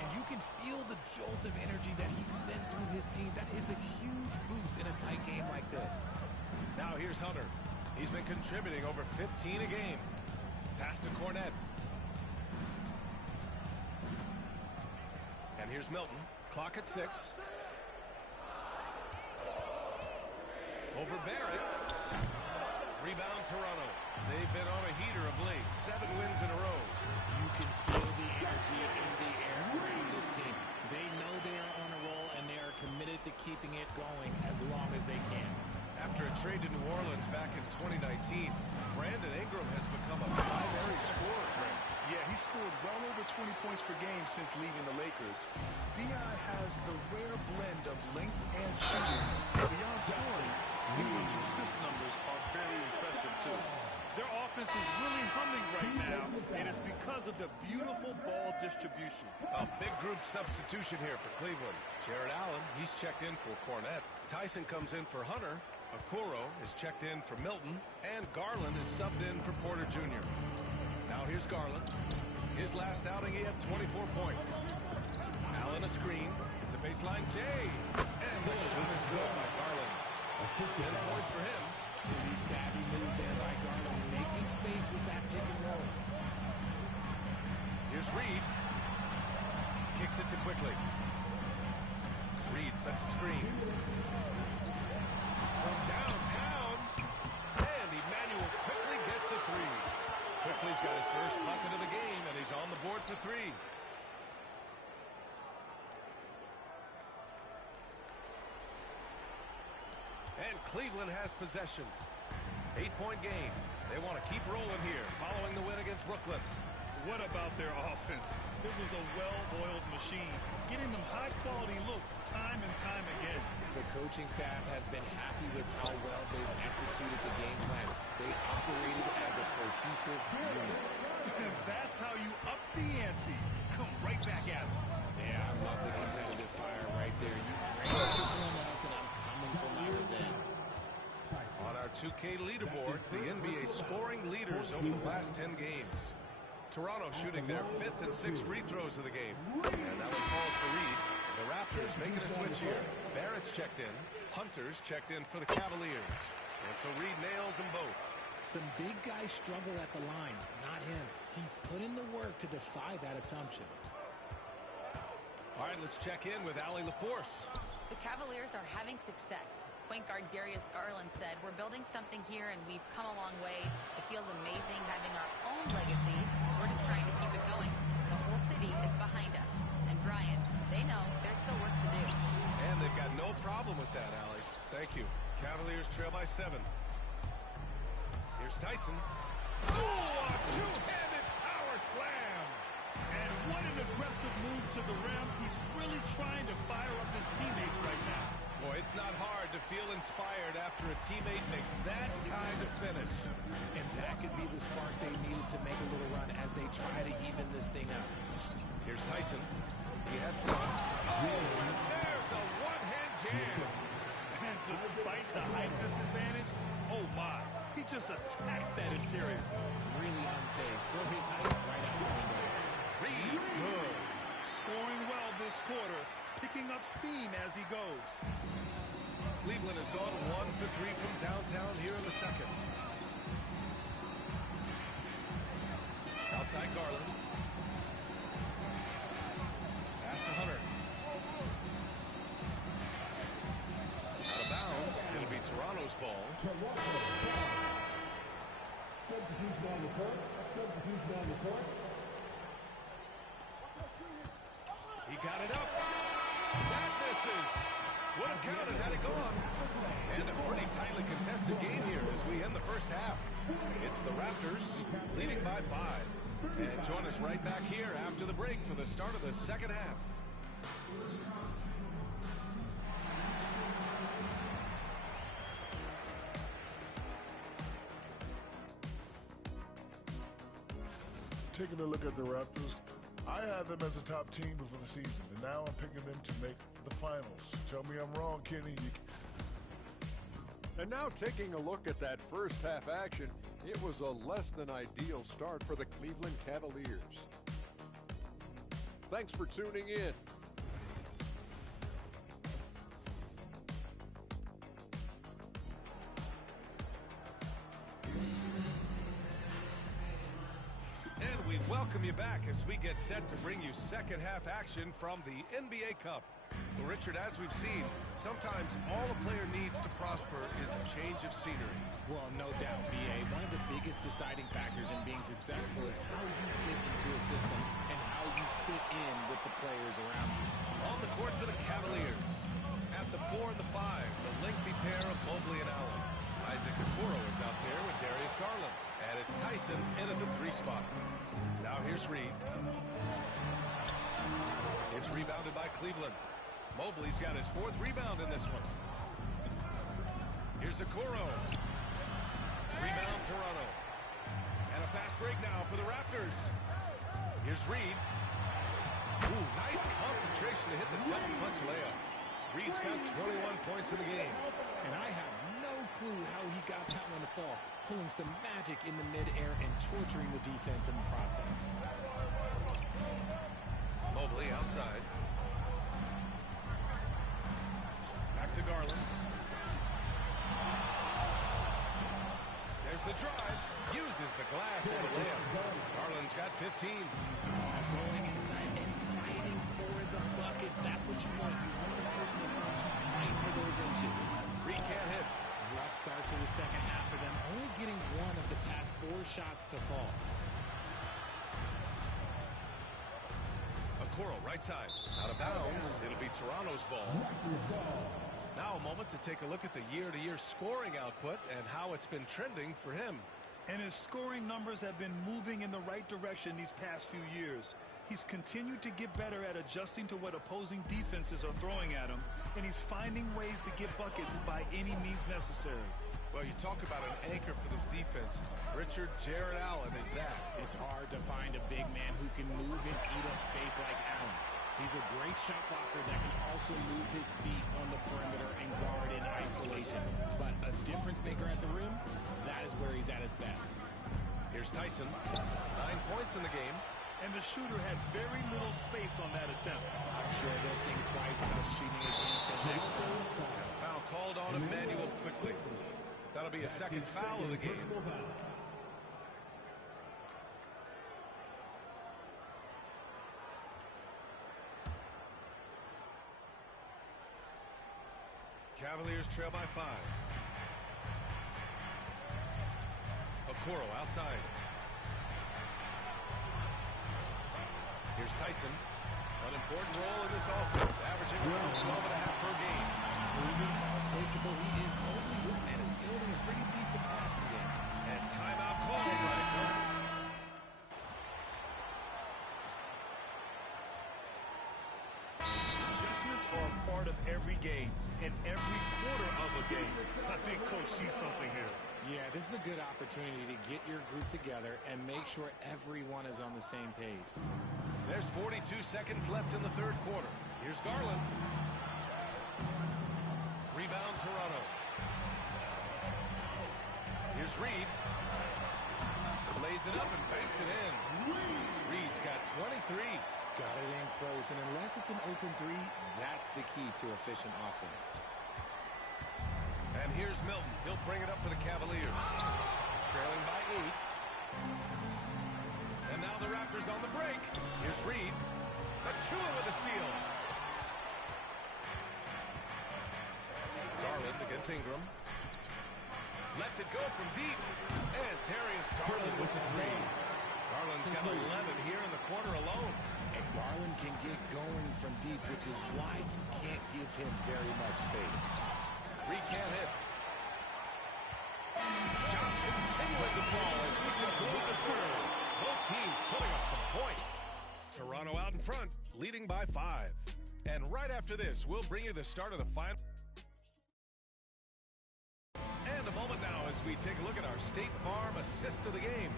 And you can feel the jolt of energy that he sent through his team. That is a huge boost in a tight game like this. Now here's Hunter. He's been contributing over 15 a game. Pass to Cornette. And here's Milton. Clock at 6. Over Barrett. Rebound Toronto. They've been on a heater of late. 7 wins in a row. You can feel the energy in the air around this team. They know they are on a roll, and they are committed to keeping it going as long as they can. After a trade to New Orleans back in 2019, Brandon Ingram has become a primary scorer. Yeah, he scored well over 20 points per game since leaving the Lakers. B.I. has the rare blend of length and shooting. Beyond scoring, Ingram's assist numbers are very impressive, too. Their offense is really humming right now, and it's because of the beautiful ball distribution. A big group substitution here for Cleveland. Jared Allen, he's checked in for Cornette. Tyson comes in for Hunter. Okoro is checked in for Milton. And Garland is subbed in for Porter Jr. Now here's Garland. His last outing, he had 24 points. Allen a screen. The baseline, Jay. And the shot is good by Garland. 10 points for him. Pretty savvy move there by Garland, making space with that pick and roll. Here's Reed. Kicks it to Quickly. Reed sets a screen. From downtown. And Emmanuel Quickly gets a 3. Quickly's got his first bucket of the game, and he's on the board for 3. And Cleveland has possession. 8-point game. They want to keep rolling here following the win against Brooklyn. What about their offense? It was a well-oiled machine, getting them high-quality looks time and time again. The coaching staff has been happy with how well they've executed the game plan. They operated as a cohesive unit. And that's how you up the ante. Come right back at them. Yeah, I love the competitive fire right there. You drain it from us, and I'm coming for my revenge. On our 2K leaderboard, the NBA scoring leaders over the last 10 games. Toronto shooting their 5th and 6th free throws of the game. And that one falls for Reed. The Raptors making a switch here. Barrett's checked in. Hunter's checked in for the Cavaliers. And so Reed nails them both. Some big guys struggle at the line, not him. He's put in the work to defy that assumption. All right, let's check in with Allie LaForce. The Cavaliers are having success. Point guard Darius Garland said, "We're building something here and we've come a long way. It feels amazing having our own legacy. We're just trying to keep it going. The whole city is behind us." And Brian, No problem with that, Allie. Thank you. Cavaliers trail by 7. Here's Tyson. Oh, a two-handed power slam. And what an aggressive move to the rim. He's really trying to fire up his teammates right now. Boy, it's not hard to feel inspired after a teammate makes that kind of finish. And that could be the spark they needed to make a little run as they try to even this thing up. Here's Tyson. He has some. Oh, and there's a one-hand jam. And despite the height disadvantage, oh my, he just attacks that interior. Really unfazed. Throw his height right out the window. Reed, good. Scoring well this quarter, picking up steam as he goes. Cleveland has gone 1 for 3 from downtown here in the second. Outside Garland. Pass to Hunter. Out of bounds. It'll be Toronto's ball. Substitution on the court. Substitution on the court. He got it up. That misses. Would have counted had it gone. And a pretty tightly contested game here as we end the first half. It's the Raptors leading by 5. And join us right back here after the break for the start of the second half. Taking a look at the Raptors, I had them as a top team before the season, and now I'm picking them to make the finals. Tell me I'm wrong, Kenny. And now taking a look at that first half action, it was a less than ideal start for the Cleveland Cavaliers. Thanks for tuning in. And we welcome you back as we get set to bring you second half action from the NBA Cup. Well, Richard, as we've seen, sometimes all a player needs to prosper is a change of scenery. Well, no doubt, B.A. One of the biggest deciding factors in being successful is how you fit into a system and how you fit in with the players around you. On the court for the Cavaliers. At the 4 and the 5, the lengthy pair of Mobley and Allen. Isaac Okoro is out there with Darius Garland. And it's Tyson in at the 3 spot. Now here's Reed. It's rebounded by Cleveland. Mobley's got his 4th rebound in this one. Here's Okoro. Rebound Toronto. And a fast break now for the Raptors. Here's Reed. Ooh, nice concentration to hit the double clutch layup. Reed's got 21 points in the game. And I have no clue how he got that one to fall. Pulling some magic in the mid-air and torturing the defense in the process. Mobley outside. Back to Garland. There's the drive. Uses the glass on the layup. Garland's got 15. Going inside and fighting for the bucket. That's what you want. You want a person that's going to fight for those inches. Reed can't hit. Rough start to the second half for them. Only getting 1 of the past 4 shots to fall. Okoro right side. Out of bounds. It'll be Toronto's ball. Now a moment to take a look at the year-to-year scoring output and how it's been trending for him. And his scoring numbers have been moving in the right direction these past few years. He's continued to get better at adjusting to what opposing defenses are throwing at him, and he's finding ways to get buckets by any means necessary. Well, you talk about an anchor for this defense. Richard Jared Allen is that. It's hard to find a big man who can move and eat up space like Allen. He's a great shot blocker that can also move his feet on the perimeter and guard in isolation. But a difference maker at the rim, that is where he's at his best. Here's Tyson. 9 points in the game. And the shooter had very little space on that attempt. I'm sure they'll think twice about shooting against him next time. And a foul called on Emmanuel quickly. That'll be a second foul of the game. Cavaliers trail by 5. Okoro outside. Here's Tyson. An important role in this offense, averaging around 12.5 per game. proven how coachable he is. Hopefully, this man is building a pretty decent passing game. And timeout called by Coach. Adjustments are a part of every game and every quarter of a game. I think Coach sees something here. Yeah, this is a good opportunity to get your group together and make sure everyone is on the same page. There's 42 seconds left in the third quarter. Here's Garland. Rebound Toronto. Here's Reed. Lays it up and banks it in. Reed's got 23. Got it in close, and unless it's an open three, that's the key to efficient offense. And here's Milton. He'll bring it up for the Cavaliers. Trailing by 8. And now the Raptors on the break. Here's Reed. Achua with a steal. Garland against Ingram. Lets it go from deep. And Darius Garland with the three. Garland's got 11 here in the quarter alone. And Garland can get going from deep, which is why you can't give him very much space. Reed can't hit. Shots continuing to fall as we conclude the third. Both teams putting up some points. Toronto out in front, leading by 5. And right after this, we'll bring you the start of the final. And a moment now as we take a look at our State Farm assist of the game.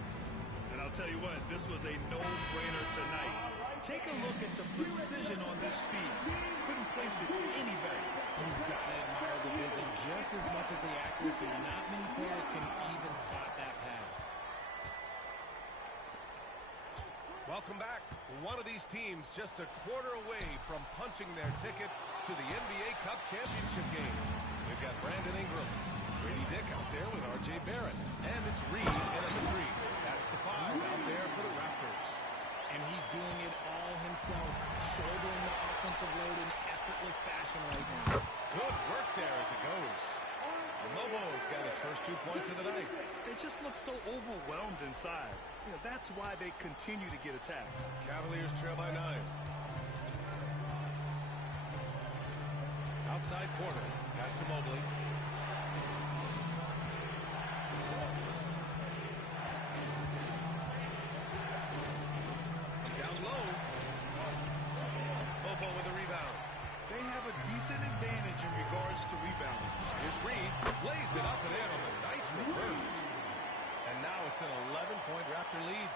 And I'll tell you what, this was a no-brainer tonight. Take a look at the precision on this feed. Couldn't place it any better. You've got to admire the vision just as much as the accuracy. Not many players can even spot that pass. Welcome back. One of these teams just a quarter away from punching their ticket to the NBA Cup Championship game. We've got Brandon Ingram, Grady Dick out there with R.J. Barrett, and it's Reed in at the 3. That's the 5 out there for the Raptors. And he's doing it all himself, shouldering the offensive load in effortless fashion right now. Good work there as it goes. Lobo's got his first 2 points of the night. They just look so overwhelmed inside. You know, that's why they continue to get attacked. Cavaliers trail by 9. Outside corner. Pass to Mobley. From down low. Bobo with a rebound. They have a decent advantage in regards to rebounding. Here's Reed. Lays it up and in on the nice reverse. And now it's an 11-point Raptor lead.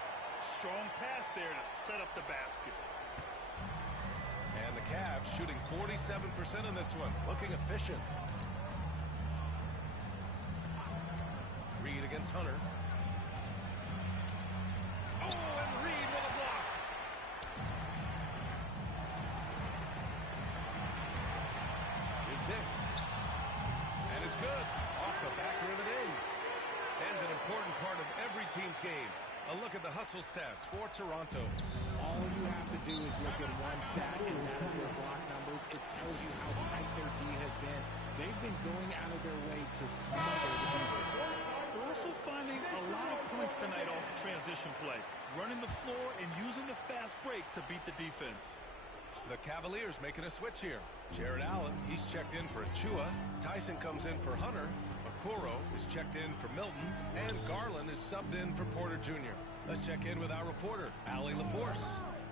Strong pass there to set up the basket. And the Cavs shooting 47% in this one. Looking efficient. Reed against Hunter. Oh, and Reed with a block. Here's Dick. And it's good. Off the back rim and in. And an important part of every team's game. A look at the hustle stats for Toronto. All you have to do is look at one stat, and that is their block numbers. It tells you how tight their D has been. They've been going out of their way to smother the defense. They're also finding a lot of points tonight off of transition play, running the floor and using the fast break to beat the defense. The Cavaliers making a switch here. Jared Allen, he's checked in for Achua. Tyson comes in for Hunter. Okoro is checked in for Milton. And Garland is subbed in for Porter Jr. Let's check in with our reporter, Allie LaForce.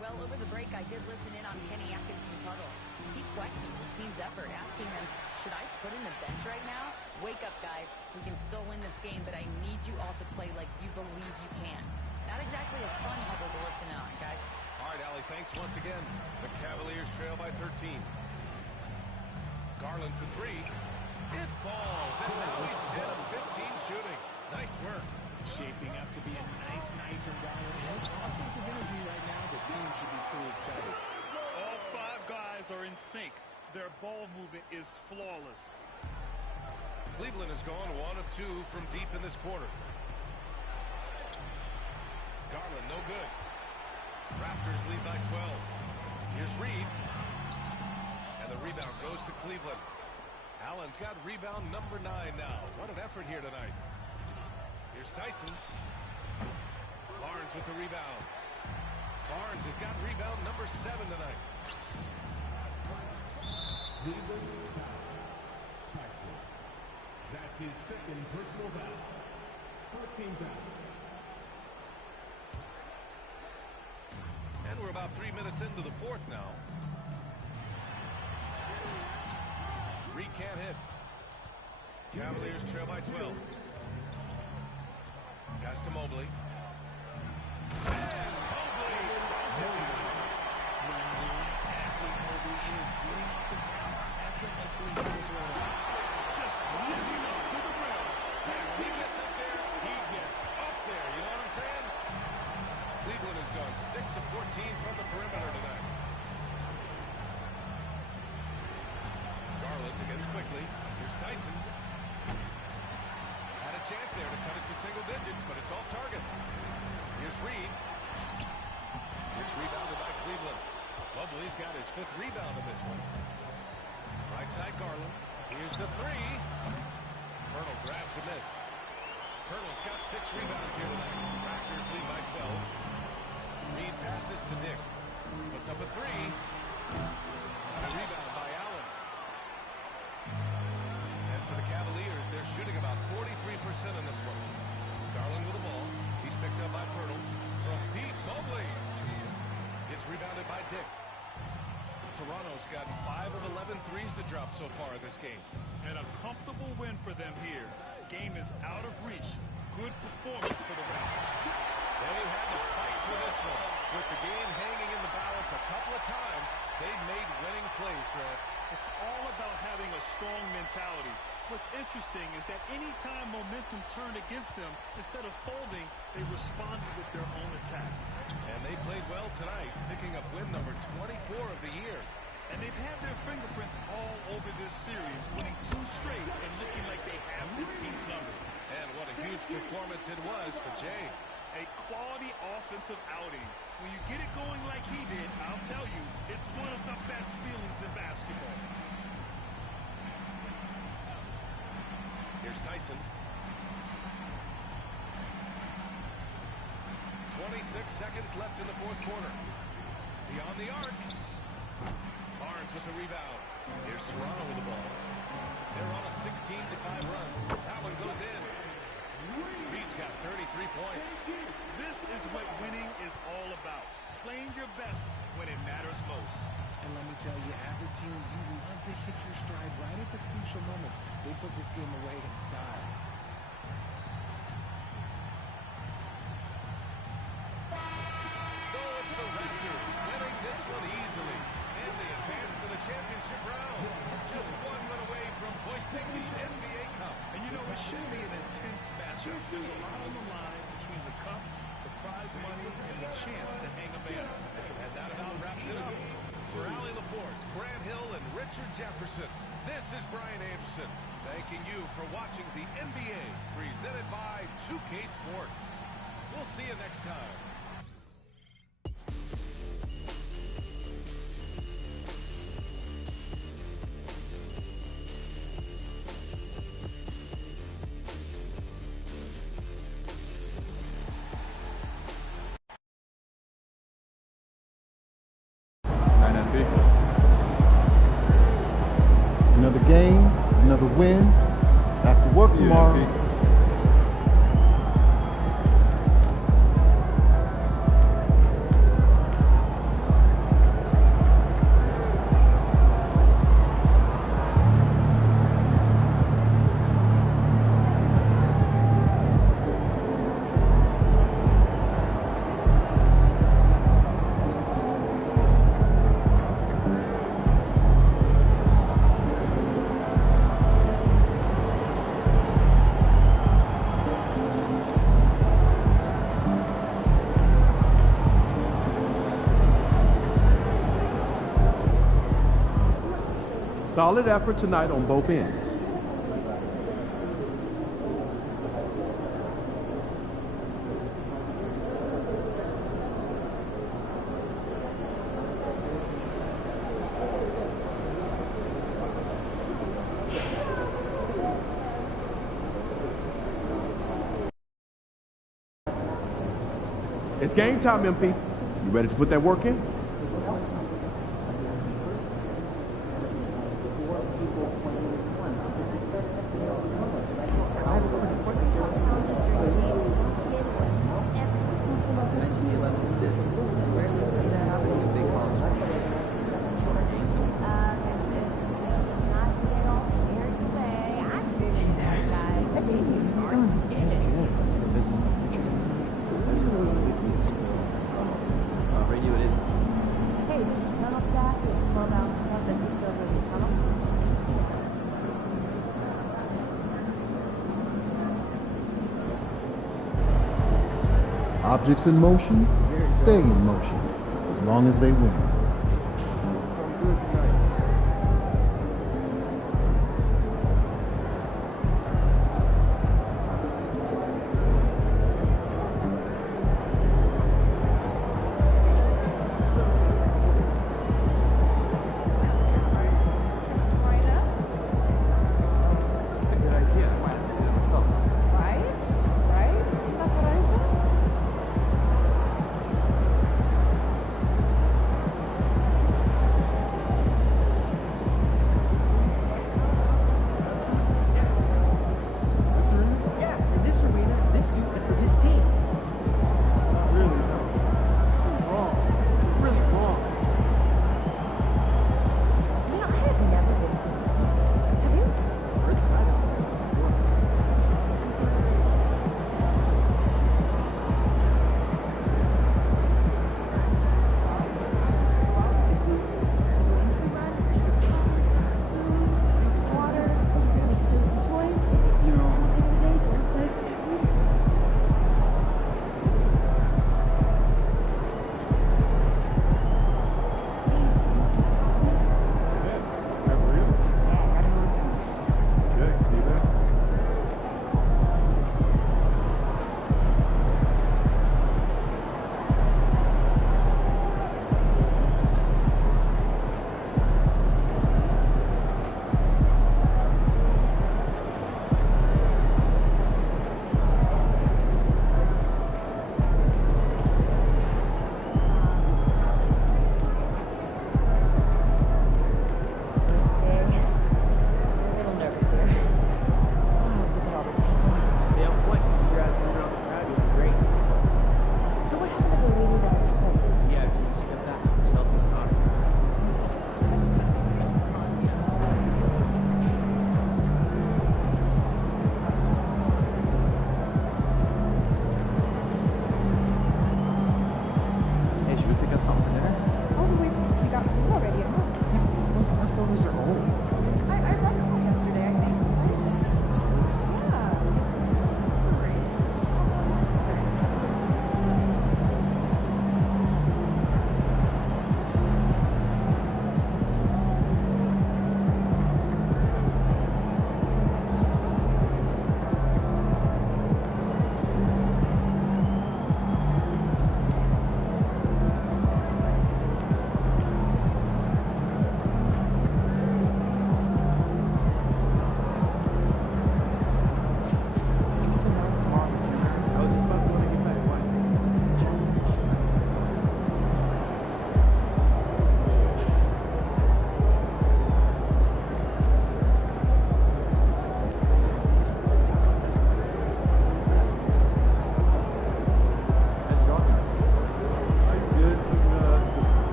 Well, over the break, I did listen in on Kenny Atkinson's huddle. He questioned his team's effort, asking them, should I put in the bench right now? Wake up, guys. We can still win this game, but I need you all to play like you believe you can. Not exactly a fun huddle to listen on, guys. All right, Allie, thanks once again. The Cavaliers trail by 13. Garland for 3. It falls, and now he's 10 of 15 shooting. Nice work. Shaping up to be a nice night for Garland. His offensive energy right now, the team should be pretty excited. All 5 guys are in sync. Their ball movement is flawless. Cleveland has gone 1 of 2 from deep in this quarter. Garland, no good. Raptors lead by 12. Here's Reed. And the rebound goes to Cleveland. Allen's got rebound number 9 now. What an effort here tonight. Here's Tyson. Barnes with the rebound. Barnes has got rebound number 7 tonight. his second personal foul. First team foul. And we're about 3 minutes into the fourth now. Reed can't hit. Cavaliers trail by 12. Pass to Mobley. And Mobley throws it down. When the elite athlete Mobley is getting off the ground effortlessly for his role. Just rising up to the rim. And he gets up there. He gets up there. You know what I'm saying? Cleveland has gone 6 of 14 from the perimeter tonight. Garland against quickly. Here's Tyson. Had a chance there to cut it to single digits, but it's off target. Here's Reed. It's rebounded by Cleveland. Mobley's got his 5th rebound in this one. Right side Garland. Here's the 3. Colonel grabs a miss. Colonel's got 6 rebounds here tonight. Raptors lead by 12. Reed passes to Dick. Puts up a 3. And a rebound by Allen. And for the Cavaliers, they're shooting about 43% in this one. Garland with the ball. He's picked up by Pirtle. From deep, Mobley. It's rebounded by Dick. Toronto's gotten 5 of 11 threes to drop so far in this game. And a comfortable win for them here. Game is out of reach. Good performance for the Raptors. They had to fight for this one. With the game hanging in the balance a couple of times, they made winning plays, Grant. It's all about having a strong mentality. What's interesting is that any time momentum turned against them, instead of folding, they responded with their own attack. And they played well tonight, picking up win number 24 of the year. And they've had their fingerprints all over this series, winning 2 straight and looking like they have this team's number. And what a huge performance it was for Jay. A quality offensive outing. When you get it going like he did, I'll tell you, it's one of the best feelings in basketball. Here's Tyson. 26 seconds left in the fourth quarter. Beyond the arc. Barnes with the rebound. Here's Toronto with the ball. They're on a 16-5 run. That one goes in. Reed's got 33 points. This is what winning is all about. Playing your best when it matters most. And let me tell you, as a team, you love to hit your stride right at the crucial moments. They put this game away in style. So it's the Raptors winning this one easily. And they advance to the championship round. Just 1 win away from hoisting the NBA Cup. And you know, it should be an intense matchup. There's a lot on the line between the cup, the prize money, and the chance to hang a banner. And that about wraps it up. For Allie LaForce, Grant Hill, and Richard Jefferson, this is Brian Anderson, thanking you for watching the NBA, presented by 2K Sports. We'll see you next time. Another game, another win. Back to work tomorrow. Solid effort tonight on both ends. It's game time, MP. You ready to put that work in? dentista over the tunnel. Objects in motion stay in motion as long as they win.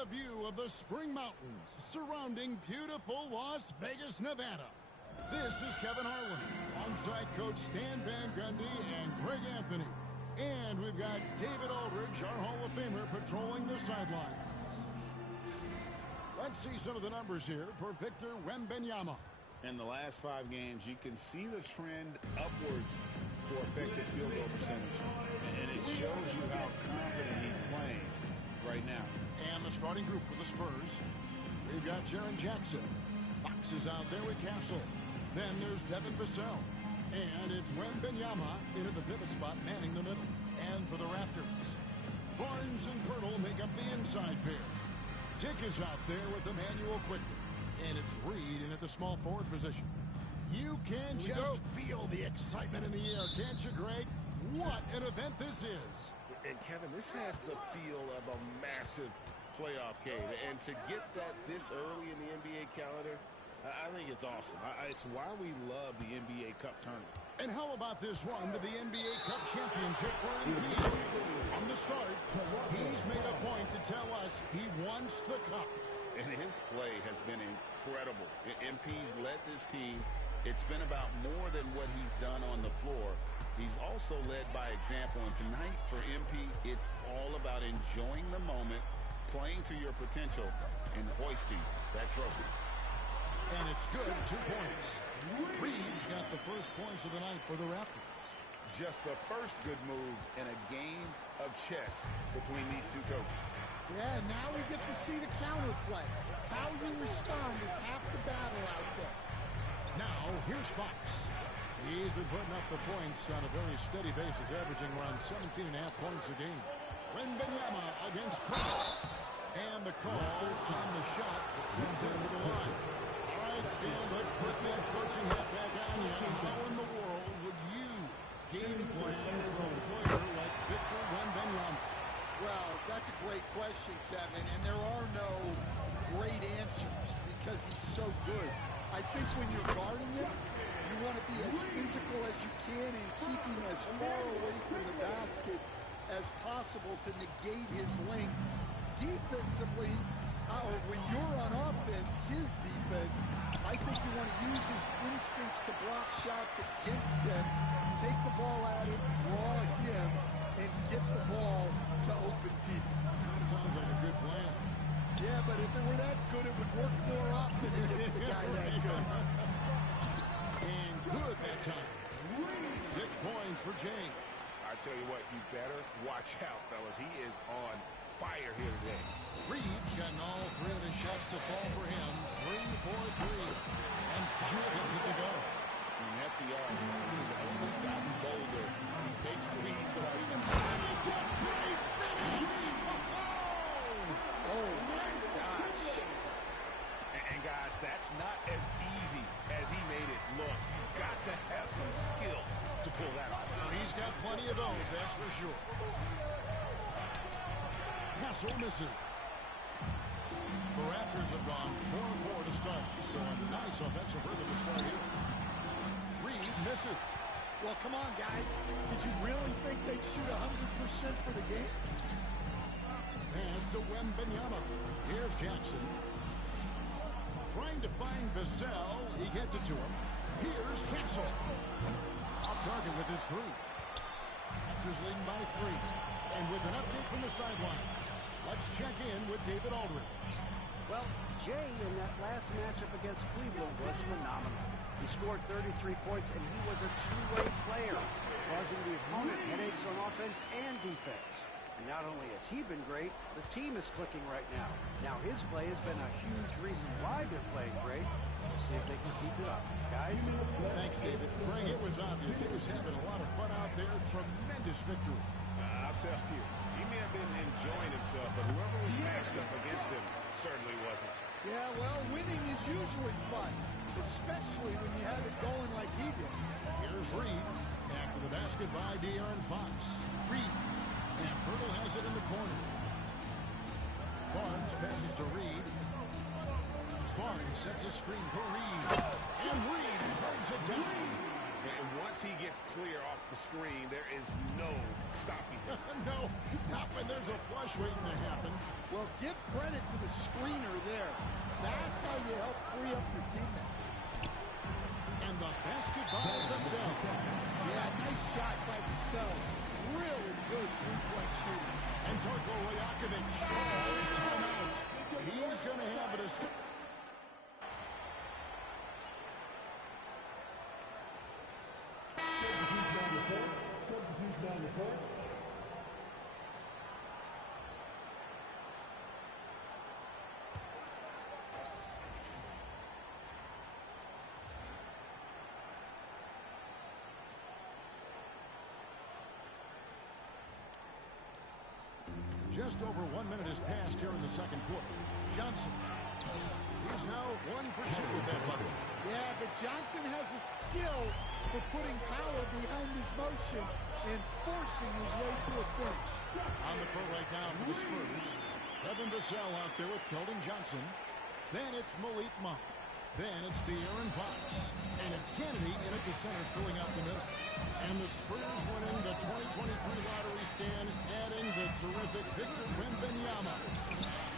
a view of the Spring Mountains surrounding beautiful Las Vegas, Nevada. This is Kevin Harlan, alongside Coach Stan Van Gundy and Greg Anthony. And we've got David Aldridge, our Hall of Famer, patrolling the sidelines. Let's see some of the numbers here for Victor Wembanyama. In the last 5 games, you can see the trend upwards for effective field goal percentage. And it shows you how confident he's playing right now. And the starting group for the Spurs. We've got Jaren Jackson. Fox is out there with Castle. Then there's Devin Vassell. And it's Wembanyama in at the pivot spot, manning the middle. And for the Raptors, Barnes and Pirtle make up the inside pair. Dick is out there with Emmanuel Quickly. And it's Reed in at the small forward position. You can just feel the excitement in the air, can't you, Greg? What an event this is. And Kevin, this has the feel of a massive playoff game. And to get that this early in the NBA calendar, I think it's awesome. It's why we love the NBA Cup tournament. And how about this run to the NBA Cup Championship for MP? On the start, he's made a point to tell us he wants the cup. And his play has been incredible. MP's led this team. It's been about more than what he's done on the floor. He's also led by example. And tonight for MP, it's all about enjoying the moment, playing to your potential, and hoisting that trophy. And it's good, 2 points. Reeves got the first points of the night for the Raptors. Just the first good move in a game of chess between these two coaches. Yeah, now we get to see the counterplay. How you respond is half the battle out there. Now, here's Fox. He's been putting up the points on a very steady basis, averaging around 17.5 points a game. Wembanyama against Pirtle. And the call on the shot that sends it into the line. All right, Stan, let's put that coaching hat back on you. How in the world would you game plan for a player like Victor Wembanyama? Well, that's a great question, Kevin, and there are no great answers because he's so good. I think when you're guarding him, you want to be as physical as you can and keep him as far away from the basket as possible to negate his length. Defensively, or when you're on offense, his defense, I think you want to use his instincts to block shots against him, take the ball at him, draw him, and get the ball to open people. Sounds like a good plan. Yeah, but if it were that good, it would work more often against the guy that good. And good that time. 6 points for Jay. I tell you what, you better watch out, fellas. He is on fire here today. Reed's gotten all 3 of his shots to fall for him. 3 for 3. And Fox gets it to go. And FDR has only gotten bolder. He takes threes without even... Oh, my gosh. And guys, that's not as easy as he made it look. You've got to have some skills to pull that off. He's got plenty of those, that's for sure. Castle misses. The Raptors have gone 4-4 to start, so a nice offensive rhythm to start here. Reed misses. Well, come on, guys. Did you really think they'd shoot 100% for the game? Pass to Wembanyama. Here's Jackson. Trying to find Vassell. He gets it to him. Here's Castle. Off target with his 3. Raptors leading by 3. And with an update from the sideline, let's check in with David Aldridge. Well, Jay in that last matchup against Cleveland was phenomenal. He scored 33 points, and he was a two-way player, causing the opponent headaches on offense and defense. And not only has he been great, the team is clicking right now. Now, his play has been a huge reason why they're playing great. We'll see if they can keep it up. Guys? Thanks, David. Greg, it was obvious he was having a lot of fun out there. Tremendous victory. I'll tell you, he may have been enjoying himself, but whoever was matched up against him certainly wasn't. Yeah, well, winning is usually fun, especially when you have it going like he did. Here's Reed. Back to the basket by De'Aaron Fox. Reed. And Pirtle has it in the corner. Barnes passes to Reed. Barnes sets a screen for Reed. And Reed throws it down. And once he gets clear off the screen, there is no stopping him. No, not when there's a flush waiting to happen. Well, give credit to the screener there. That's how you help free up your teammates. And the basket by Vassell. Yeah, nice shot by Vassell. Really good three-point shooting. And Darko Rajakovic calls timeout. He's going to have it as... Substitution on the court. Just over 1 minute has passed here in the second quarter. Johnson. He's now 1 for 2 with that bucket. Yeah, but Johnson has a skill for putting power behind his motion and forcing his way to a finish. On the court right now for the Spurs. Kevin Vassell out there with Keldon Johnson. Then it's Malik Monk. Then it's De'Aaron Fox. And it's Kennedy in at the center, filling out the middle. And the Spurs winning the 2023 lottery stand, adding the terrific Victor Wembanyama.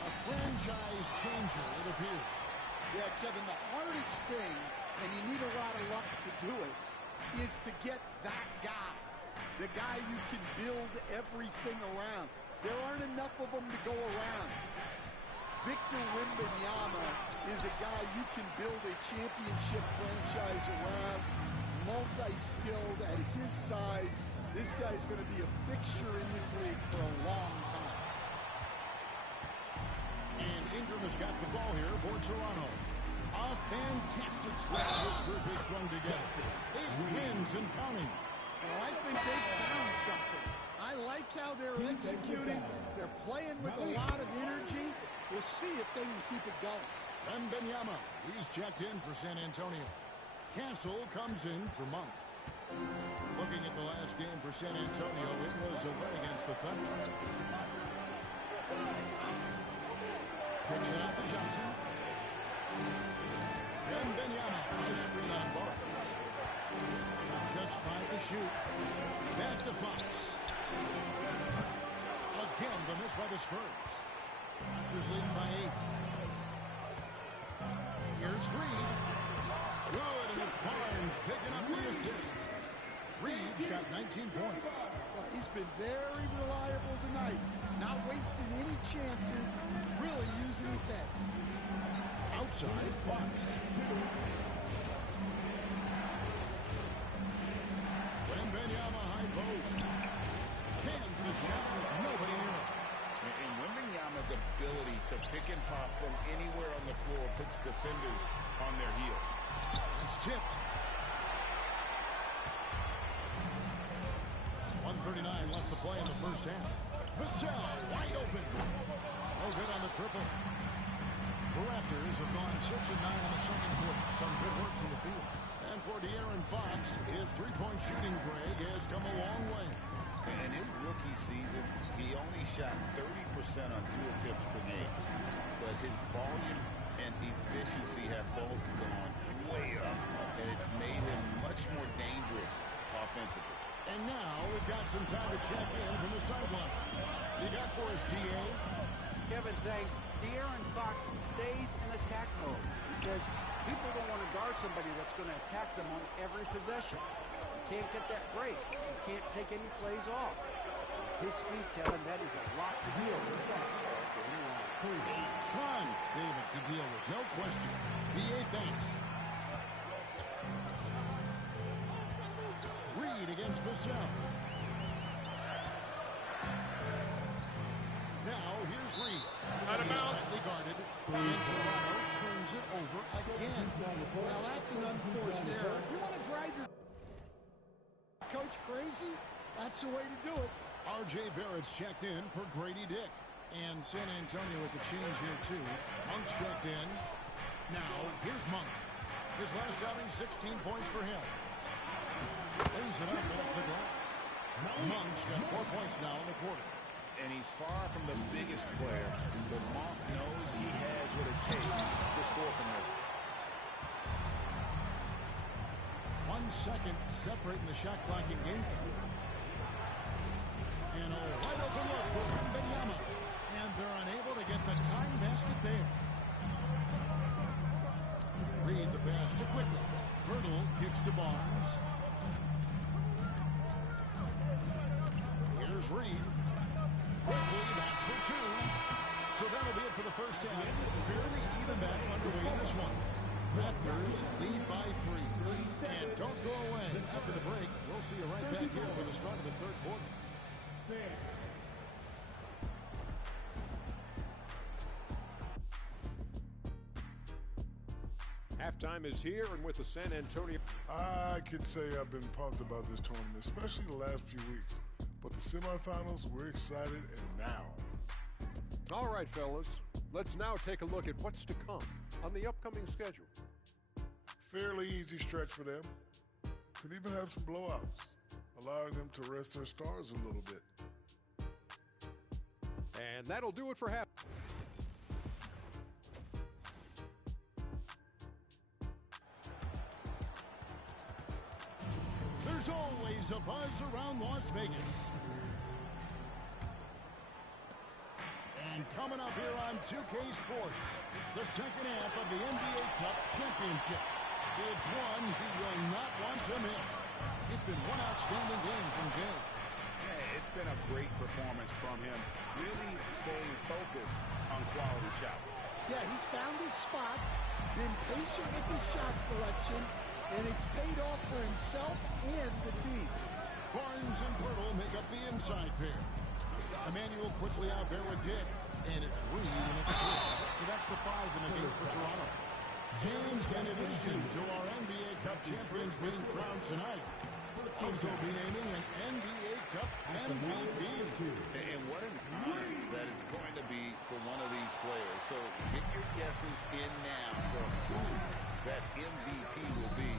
A franchise changer, it appears. Yeah, Kevin, the hardest thing, and you need a lot of luck to do it, is to get that guy. The guy you can build everything around. There aren't enough of them to go around. Victor Wembanyama is a guy you can build a championship franchise around. Multi-skilled at his size. This guy's going to be a fixture in this league for a long time. And Ingram has got the ball here for Toronto. A fantastic stretch this group has strung together. 8 wins and counting. Well, I think they found something. I like how they're executing. They're playing with a lot of energy. We'll see if they can keep it going. Wembanyama, he's checked in for San Antonio. Castle comes in for Monk. Looking at the last game for San Antonio, it was a win against the Thunder. Kicks it out to Johnson. Wembanyama, a screen on Barnes. Just 5 to shoot. Back to Fox. Again, the miss by the Spurs. Raptors leading by 8. Here's Reed. Good, and it's Barnes picking up the assist. Reed's got 19 points. Well, he's been very reliable tonight. Not wasting any chances. Really using his head. Outside, Fox. Wembanyama high post. Cans the shot with nobody near him. And Wembanyama's ability to pick and pop from anywhere on the floor puts defenders on their heel. It's tipped. 1:39 left to play in the first half. Vassell wide open. No good on the triple. The Raptors have gone 6-9 in the second quarter. Some good work from the field. And for De'Aaron Fox, his three-point shooting, Greg, has come a long way. In his rookie season, he only shot 30% on two attempts per game. But his volume and efficiency have both gone way up. And it's made him much more dangerous offensively. And now we've got some time to check in from the sideline. You got for us, D.A.? Kevin, thanks. De'Aaron Fox stays in attack mode. He says people don't want to guard somebody that's going to attack them on every possession. You can't get that break. You can't take any plays off. His speed, Kevin, that is a lot to deal with. A ton, David, to deal with. No question. D.A., thanks. Reed against Vassell. Now, here's Reed. He's tightly guarded. And Toronto turns it over again. Well, that's an unforced error. You want to drive your coach crazy? That's the way to do it. R.J. Barrett's checked in for Grady Dick. And San Antonio with the change here, too. Monk's checked in. Now, here's Monk. His last outing, 16 points for him. Lays it up off the glass. Monk's got 4 points now in the quarter. And he's far from the biggest player, but Monk knows he has what it takes to score from there. 1 second separating the shot clock and game clock. And a wide open look for Wembanyama. And they're unable to get the time basket there. Reed the pass to Quickly. Pirtle kicks to Barnes. Here's Reed. Quickly, that's for 2. So that'll be it for the first half. Fairly even back underway in this one. Raptors lead by 3. And don't go away. After the break, we'll see you right back here for the start of the third quarter. Halftime is here, and with the San Antonio... I could say I've been pumped about this tournament, especially the last few weeks. But the semifinals, we're excited, and now. All right, fellas. Let's now take a look at what's to come on the upcoming schedule. Fairly easy stretch for them. Could even have some blowouts, allowing them to rest their stars a little bit. And that'll do it for half. There's always a buzz around Las Vegas. And coming up here on 2K Sports, the second half of the NBA Cup Championship. It's one he will not want to miss. It's been one outstanding game from Jay. Yeah, it's been a great performance from him. Really staying focused on quality shots. Yeah, he's found his spots, been patient with his shot selection, and it's paid off for himself and the team. Barnes and Pirtle make up the inside pair. Emmanuel quickly out there with Dick. And it's Reed and it's Brooks. So that's the 5 in the game for Toronto. And in addition to our NBA Cup champions being crowned tonight, also be naming an NBA Cup MVP. And what an honor that it's going to be for one of these players. So get your guesses in now for who that MVP will be.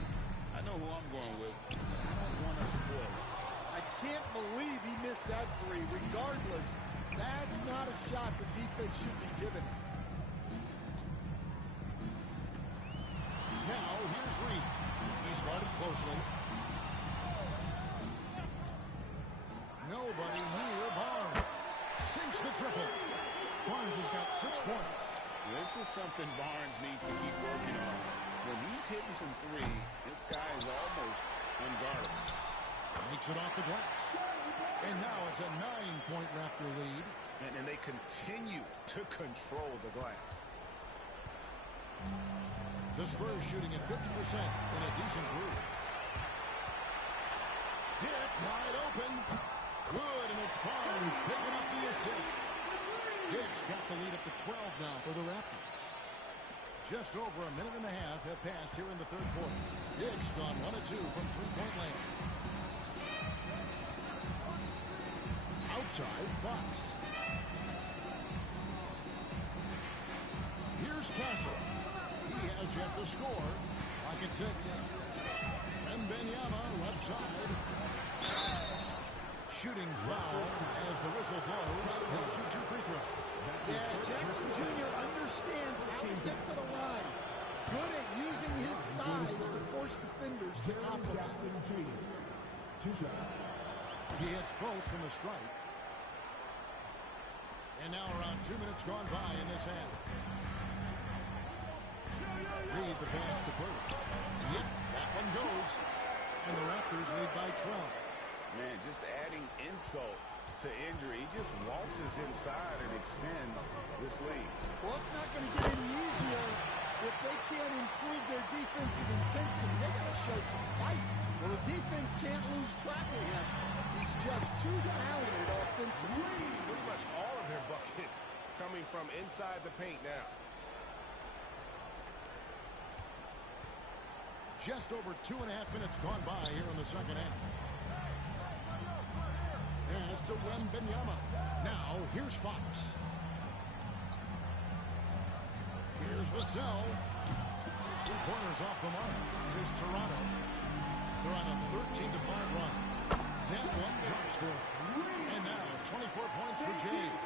I know who I'm going with. I don't want to spoil it. I can't believe he missed that 3. Regardless, that's not a shot the defense should be giving. Now, here's Reed. He's guarded closely. Nobody near Barnes. Sinks the triple. Barnes has got 6 points. This is something Barnes needs to keep working on. When he's hitting from 3, this guy is almost unguardable. Makes it off the glass. And now it's a 9-point Raptor lead. And they continue to control the glass. The Spurs shooting at 50% in a decent groove. Dick wide open. Good, and it's Barnes picking up the assist. Dick's got the lead up to 12 now for the Raptors. Just over a minute and a half have passed here in the third quarter. Dick's gone 1 of 2 from 3-point land. Outside, Fox. Here's Castle. He has yet to score. Clock at 6. Wembanyama left side. Shooting foul as the whistle blows. He'll shoot 2 free throws. Yeah, Jackson Jr. understands how to get to the line. Good at using his size to force defenders to compromise. He hits both from the stripe. And now around 2 minutes gone by in this half. Reed the pass to Pirtle. Yep, that one goes. And the Raptors lead by 12. Man, just adding insult to injury. He just waltzes inside and extends this lead. Well, it's not going to get any easier if they can't improve their defensive intensity. They got to show some fight. Well, the defense can't lose track of him. He's just too talented offensively. Pretty much all of their buckets coming from inside the paint now. Just over 2.5 minutes gone by here in the second half. Pass to Wembanyama. Now, here's Fox. Here's Vassell. 3-pointers off the mark. Here's Toronto. They're on a 13-5 run. That one drops for him. And now, 24 points for James.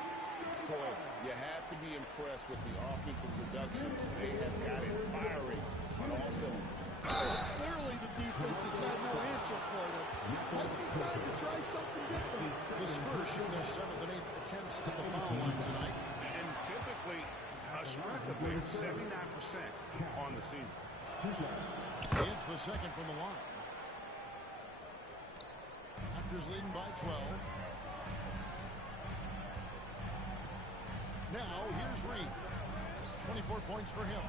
Boy, you have to be impressed with the offensive production. They have got it firing on all cylinders. Clearly the defense has had no answer for them. Might be time to try something different. The Spurs show their 7th and 8th attempts at the foul line tonight. And typically, a strength of theirs, 79% on the season. It's the second from the line. Raptors leading by 12. Now, here's Reed. 24 points for him.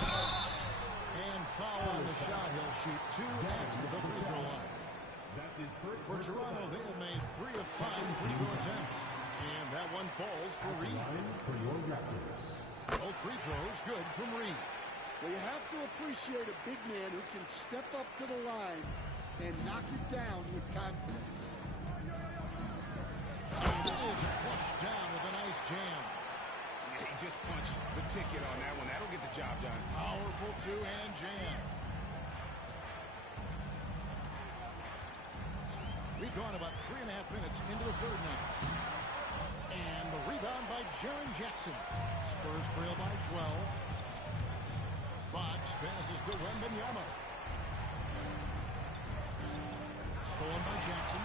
And foul on the shot. He'll shoot 2 at the free throw line. For Toronto, they have made 3 of 5 free throw attempts. And that one falls for Reed. Both free throws good from Reed. Well, you have to appreciate a big man who can step up to the line and knock it down with confidence. And it is flushed down with a nice jam. Yeah, he just punched the ticket on that one. That'll get the job done. Powerful two-hand jam. We've gone about 3.5 minutes into the third now. And the rebound by Jaren Jackson. Spurs trail by 12. Fox passes to Wembanyama. Stolen by Jackson.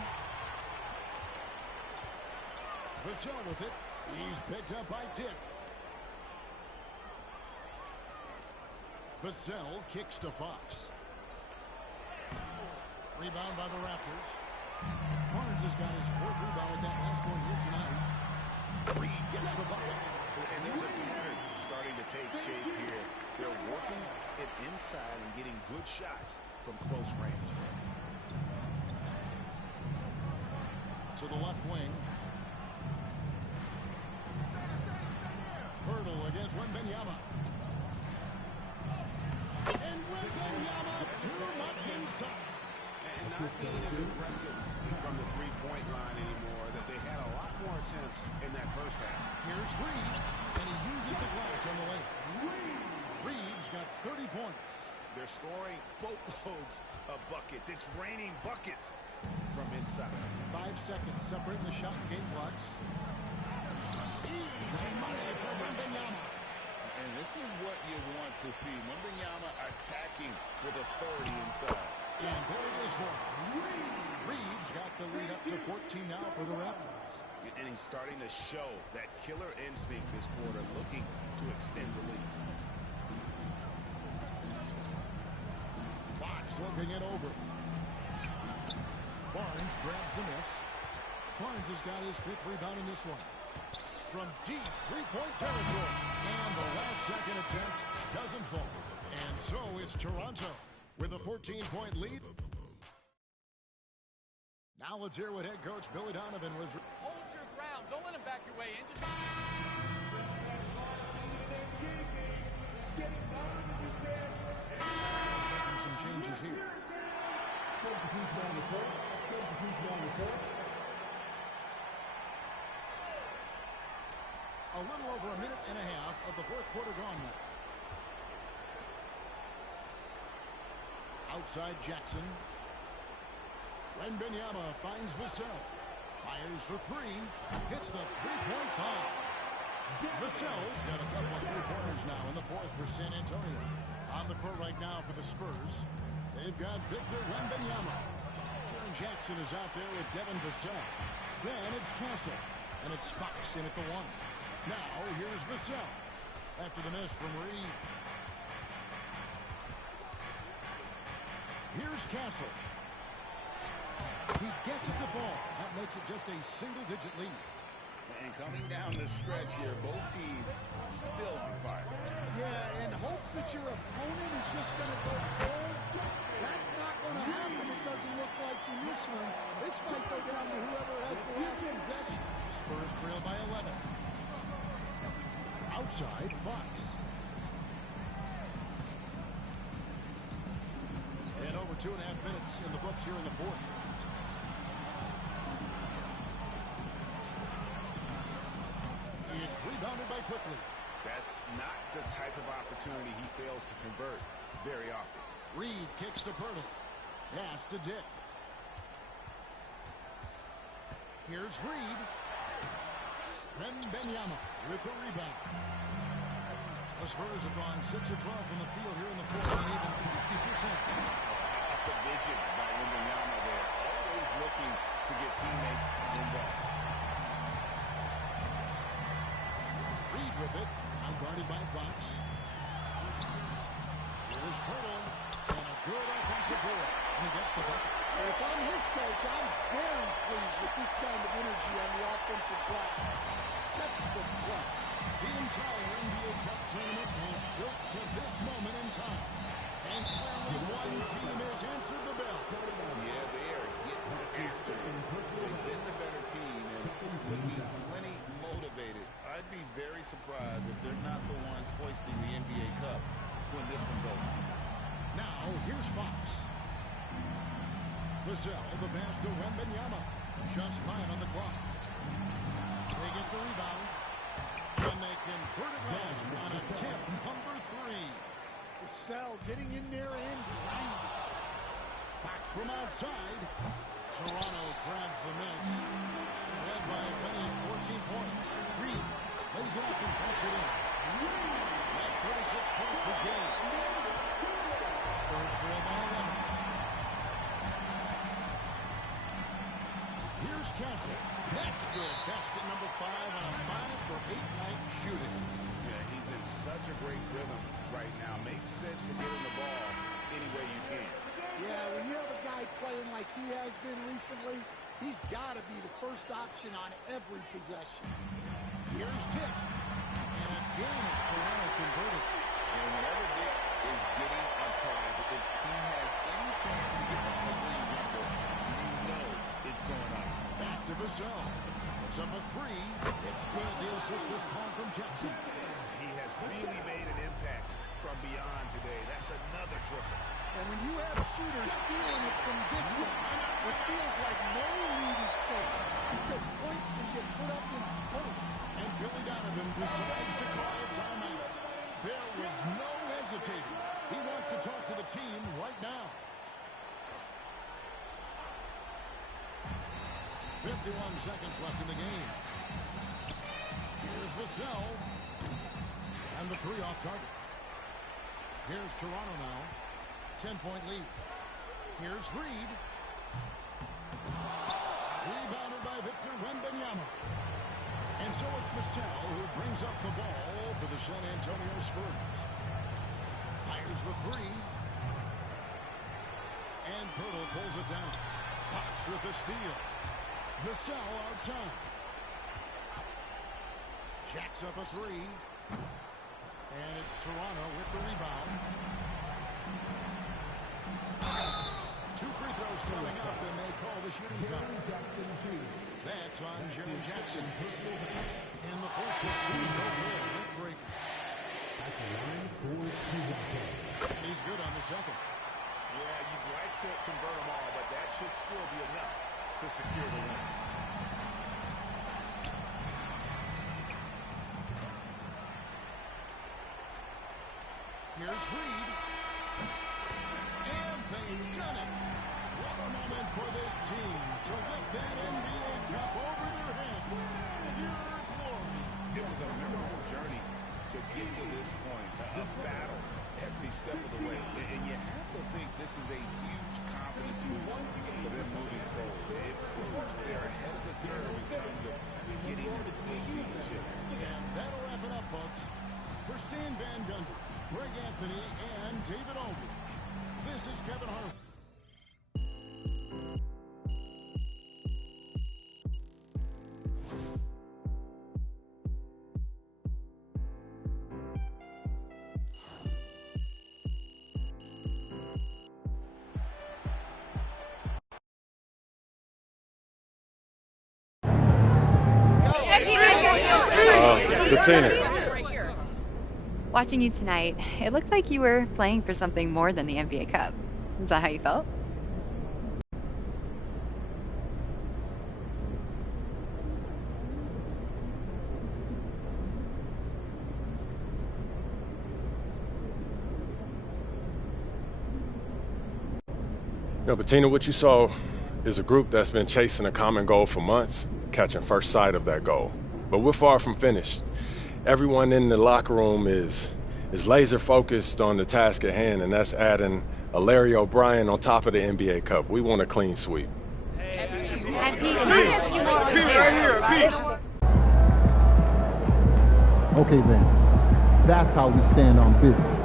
Vassell with it. He's picked up by Dick. Vassell kicks to Fox. Rebound by the Raptors. Barnes has got his 4th rebound with that last one here tonight. Reed gets the bucket. And there's a pattern starting to take shape here. They're working it inside and getting good shots from close range. To the left wing. Hurdle against Wembanyama. And Wembanyama too much inside. And not being as aggressive from the three-point line anymore, that they had a lot more attempts in that first half. Here's Reed, and he uses the glass on the way. Reed's got 30 points. They're scoring boatloads of buckets. It's raining buckets from inside. 5 seconds separating the shot and game clocks. Easy money for Wembanyama. And this is what you want to see. Wembanyama attacking with authority inside. And there it is for him. Reed's got the lead up to 14 now for the Raptors. And he's starting to show that killer instinct this quarter, looking to extend the lead. Fox looking it over. Barnes grabs the miss. Barnes has got his 5th rebound in this one. From deep three-point territory. And the last second attempt doesn't fall. And so it's Toronto with a 14-point lead. Now let's hear what head coach Billy Donovan was. Hold your ground. Don't let him back your way in. Just... Making some changes here. A little over a minute and a half of the 4th quarter gone now. Outside Jackson. Wembanyama finds Vassell. Fires for 3. Hits the 3-point bomb. Vassell's got a couple of 3-pointers now in the 4th for San Antonio. On the court right now for the Spurs, they've got Victor Wembanyama. Jaren Jackson is out there with Devin Vassell. Then it's Castle. And it's Fox in at the 1. Now here's Vassell. After the miss from Reed. Here's Castle. He gets it to fall. That makes it just a single-digit lead. And coming down the stretch here, both teams still on fire. Yeah, and hopes that your opponent is just going to go cold. That's not going to happen. It doesn't look like in this one. This might go down to whoever has the last possession. Spurs trail by 11. Outside, Fox. And over 2.5 minutes in the books here in the 4th. It's rebounded by Quickly. That's not the type of opportunity he fails to convert very often. Reed kicks to Pirtle. Pass to Dick. Here's Reed. Wembanyama with the rebound. The Spurs have gone 6 of 12 from the field here in the fourth, and even 50%. Off the vision by Wembanyama there. Always looking to get teammates involved. Reed with it. Now guarded by Fox. Here's Pirtle. And a good offensive board. And he gets the bucket. If I'm his coach, I'm very pleased with this kind of energy on the offensive glass. Textbook play. The entire NBA Cup tournament has built to this moment in time. And clearly one team has answered the bell. Yeah, they are getting after it. They've been the better team and looking plenty motivated. I'd be very surprised if they're not the ones hoisting the NBA Cup when this one's over. Now, here's Fox. Vassell, the pass to Wembanyama. Just fine on the clock. They get the rebound. And they convert it last on attempt number 3. Vassell getting in there and grinding. Back from outside. Toronto grabs the miss. Led by as many as 14 points. Reed lays it up and backs it in. That's 36 points for James. Spurs trail by 11. Here's Castle. That's good. Basket number 5 on a 5-for-8 night shooting. Yeah, he's in such a great rhythm right now. Makes sense to get him the ball any way you can. Yeah, when you have a guy playing like he has been recently, he's got to be the first option on every possession. Here's Dick. And again, it's Toronto converted. And whenever Dick is getting a pass, if he has any chance to get the high-lead jumper, you know it's going on. Back to Vassell. It's up a 3. It's good. The assist this time from Jackson. He has really made an impact from beyond today. That's another triple. And when you have shooters feeling it from distance, it feels like no lead is safe because points can get put up in a hole. And Billy Donovan decides to call a timeout. There was no hesitating. He wants to talk to the team right now. 51 seconds left in the game. Here's Vassell. And the 3 off target. Here's Toronto now. 10-point lead. Here's Reed. Rebounded by Victor Wembanyama. And so it's Vassell who brings up the ball for the San Antonio Spurs. Fires the 3. And Pirtle pulls it down. Fox with the steal. Vassell outside. Jacks up a 3. And it's Toronto with the rebound. 2 free throws coming up, and they call the shooting foul. That's on Jerry Jackson. In the first of 2, no good. Net breaker. And he's good on the second. Yeah, you'd like to convert them all, but that should still be enough to secure the win. Here's Reed. And they've done it. What a moment for this team to lift that NBA Cup over their heads. Pure glory. It was a memorable journey to get to this point. A battle every step of the way. And you have to think this is a huge confidence boost for them moving forward. It proves they're ahead of the curve in terms of getting into full seasonship. And that'll wrap it up, folks. For Stan Van Gundy, Greg Anthony, and David Aldridge, this is Kevin Harlan. Bettina. Watching you tonight, it looked like you were playing for something more than the NBA Cup. Is that how you felt? Bettina, what you saw is a group that's been chasing a common goal for months, catching first sight of that goal. But we're far from finished. Everyone in the locker room is is laser focused on the task at hand, and that's adding a Larry O'Brien on top of the NBA Cup. We want a clean sweep. And Pete, can I ask you more on this? Okay then, that's how we stand on business.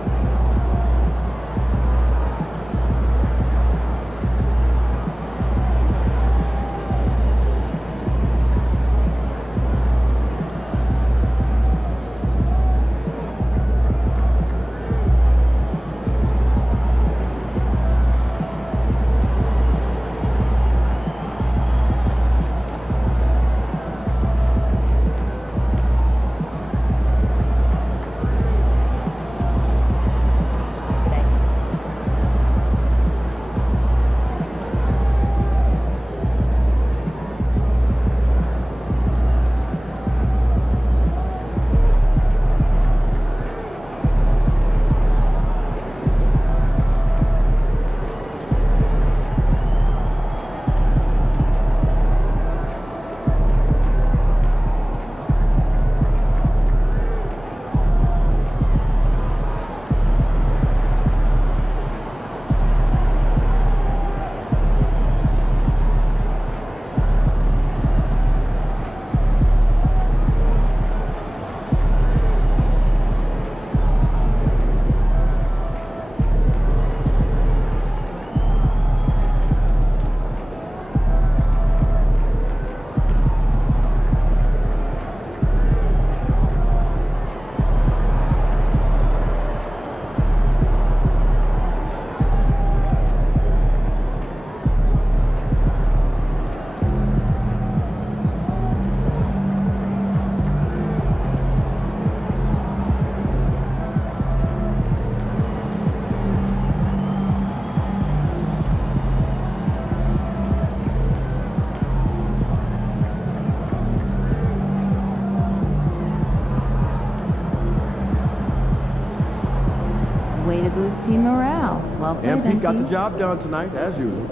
Way to boost team morale. Well played, MP got the MP. job done tonight, as usual.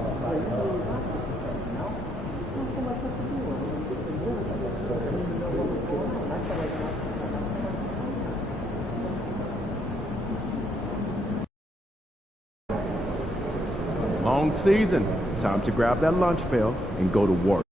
Long season. Time to grab that lunch pail and go to work.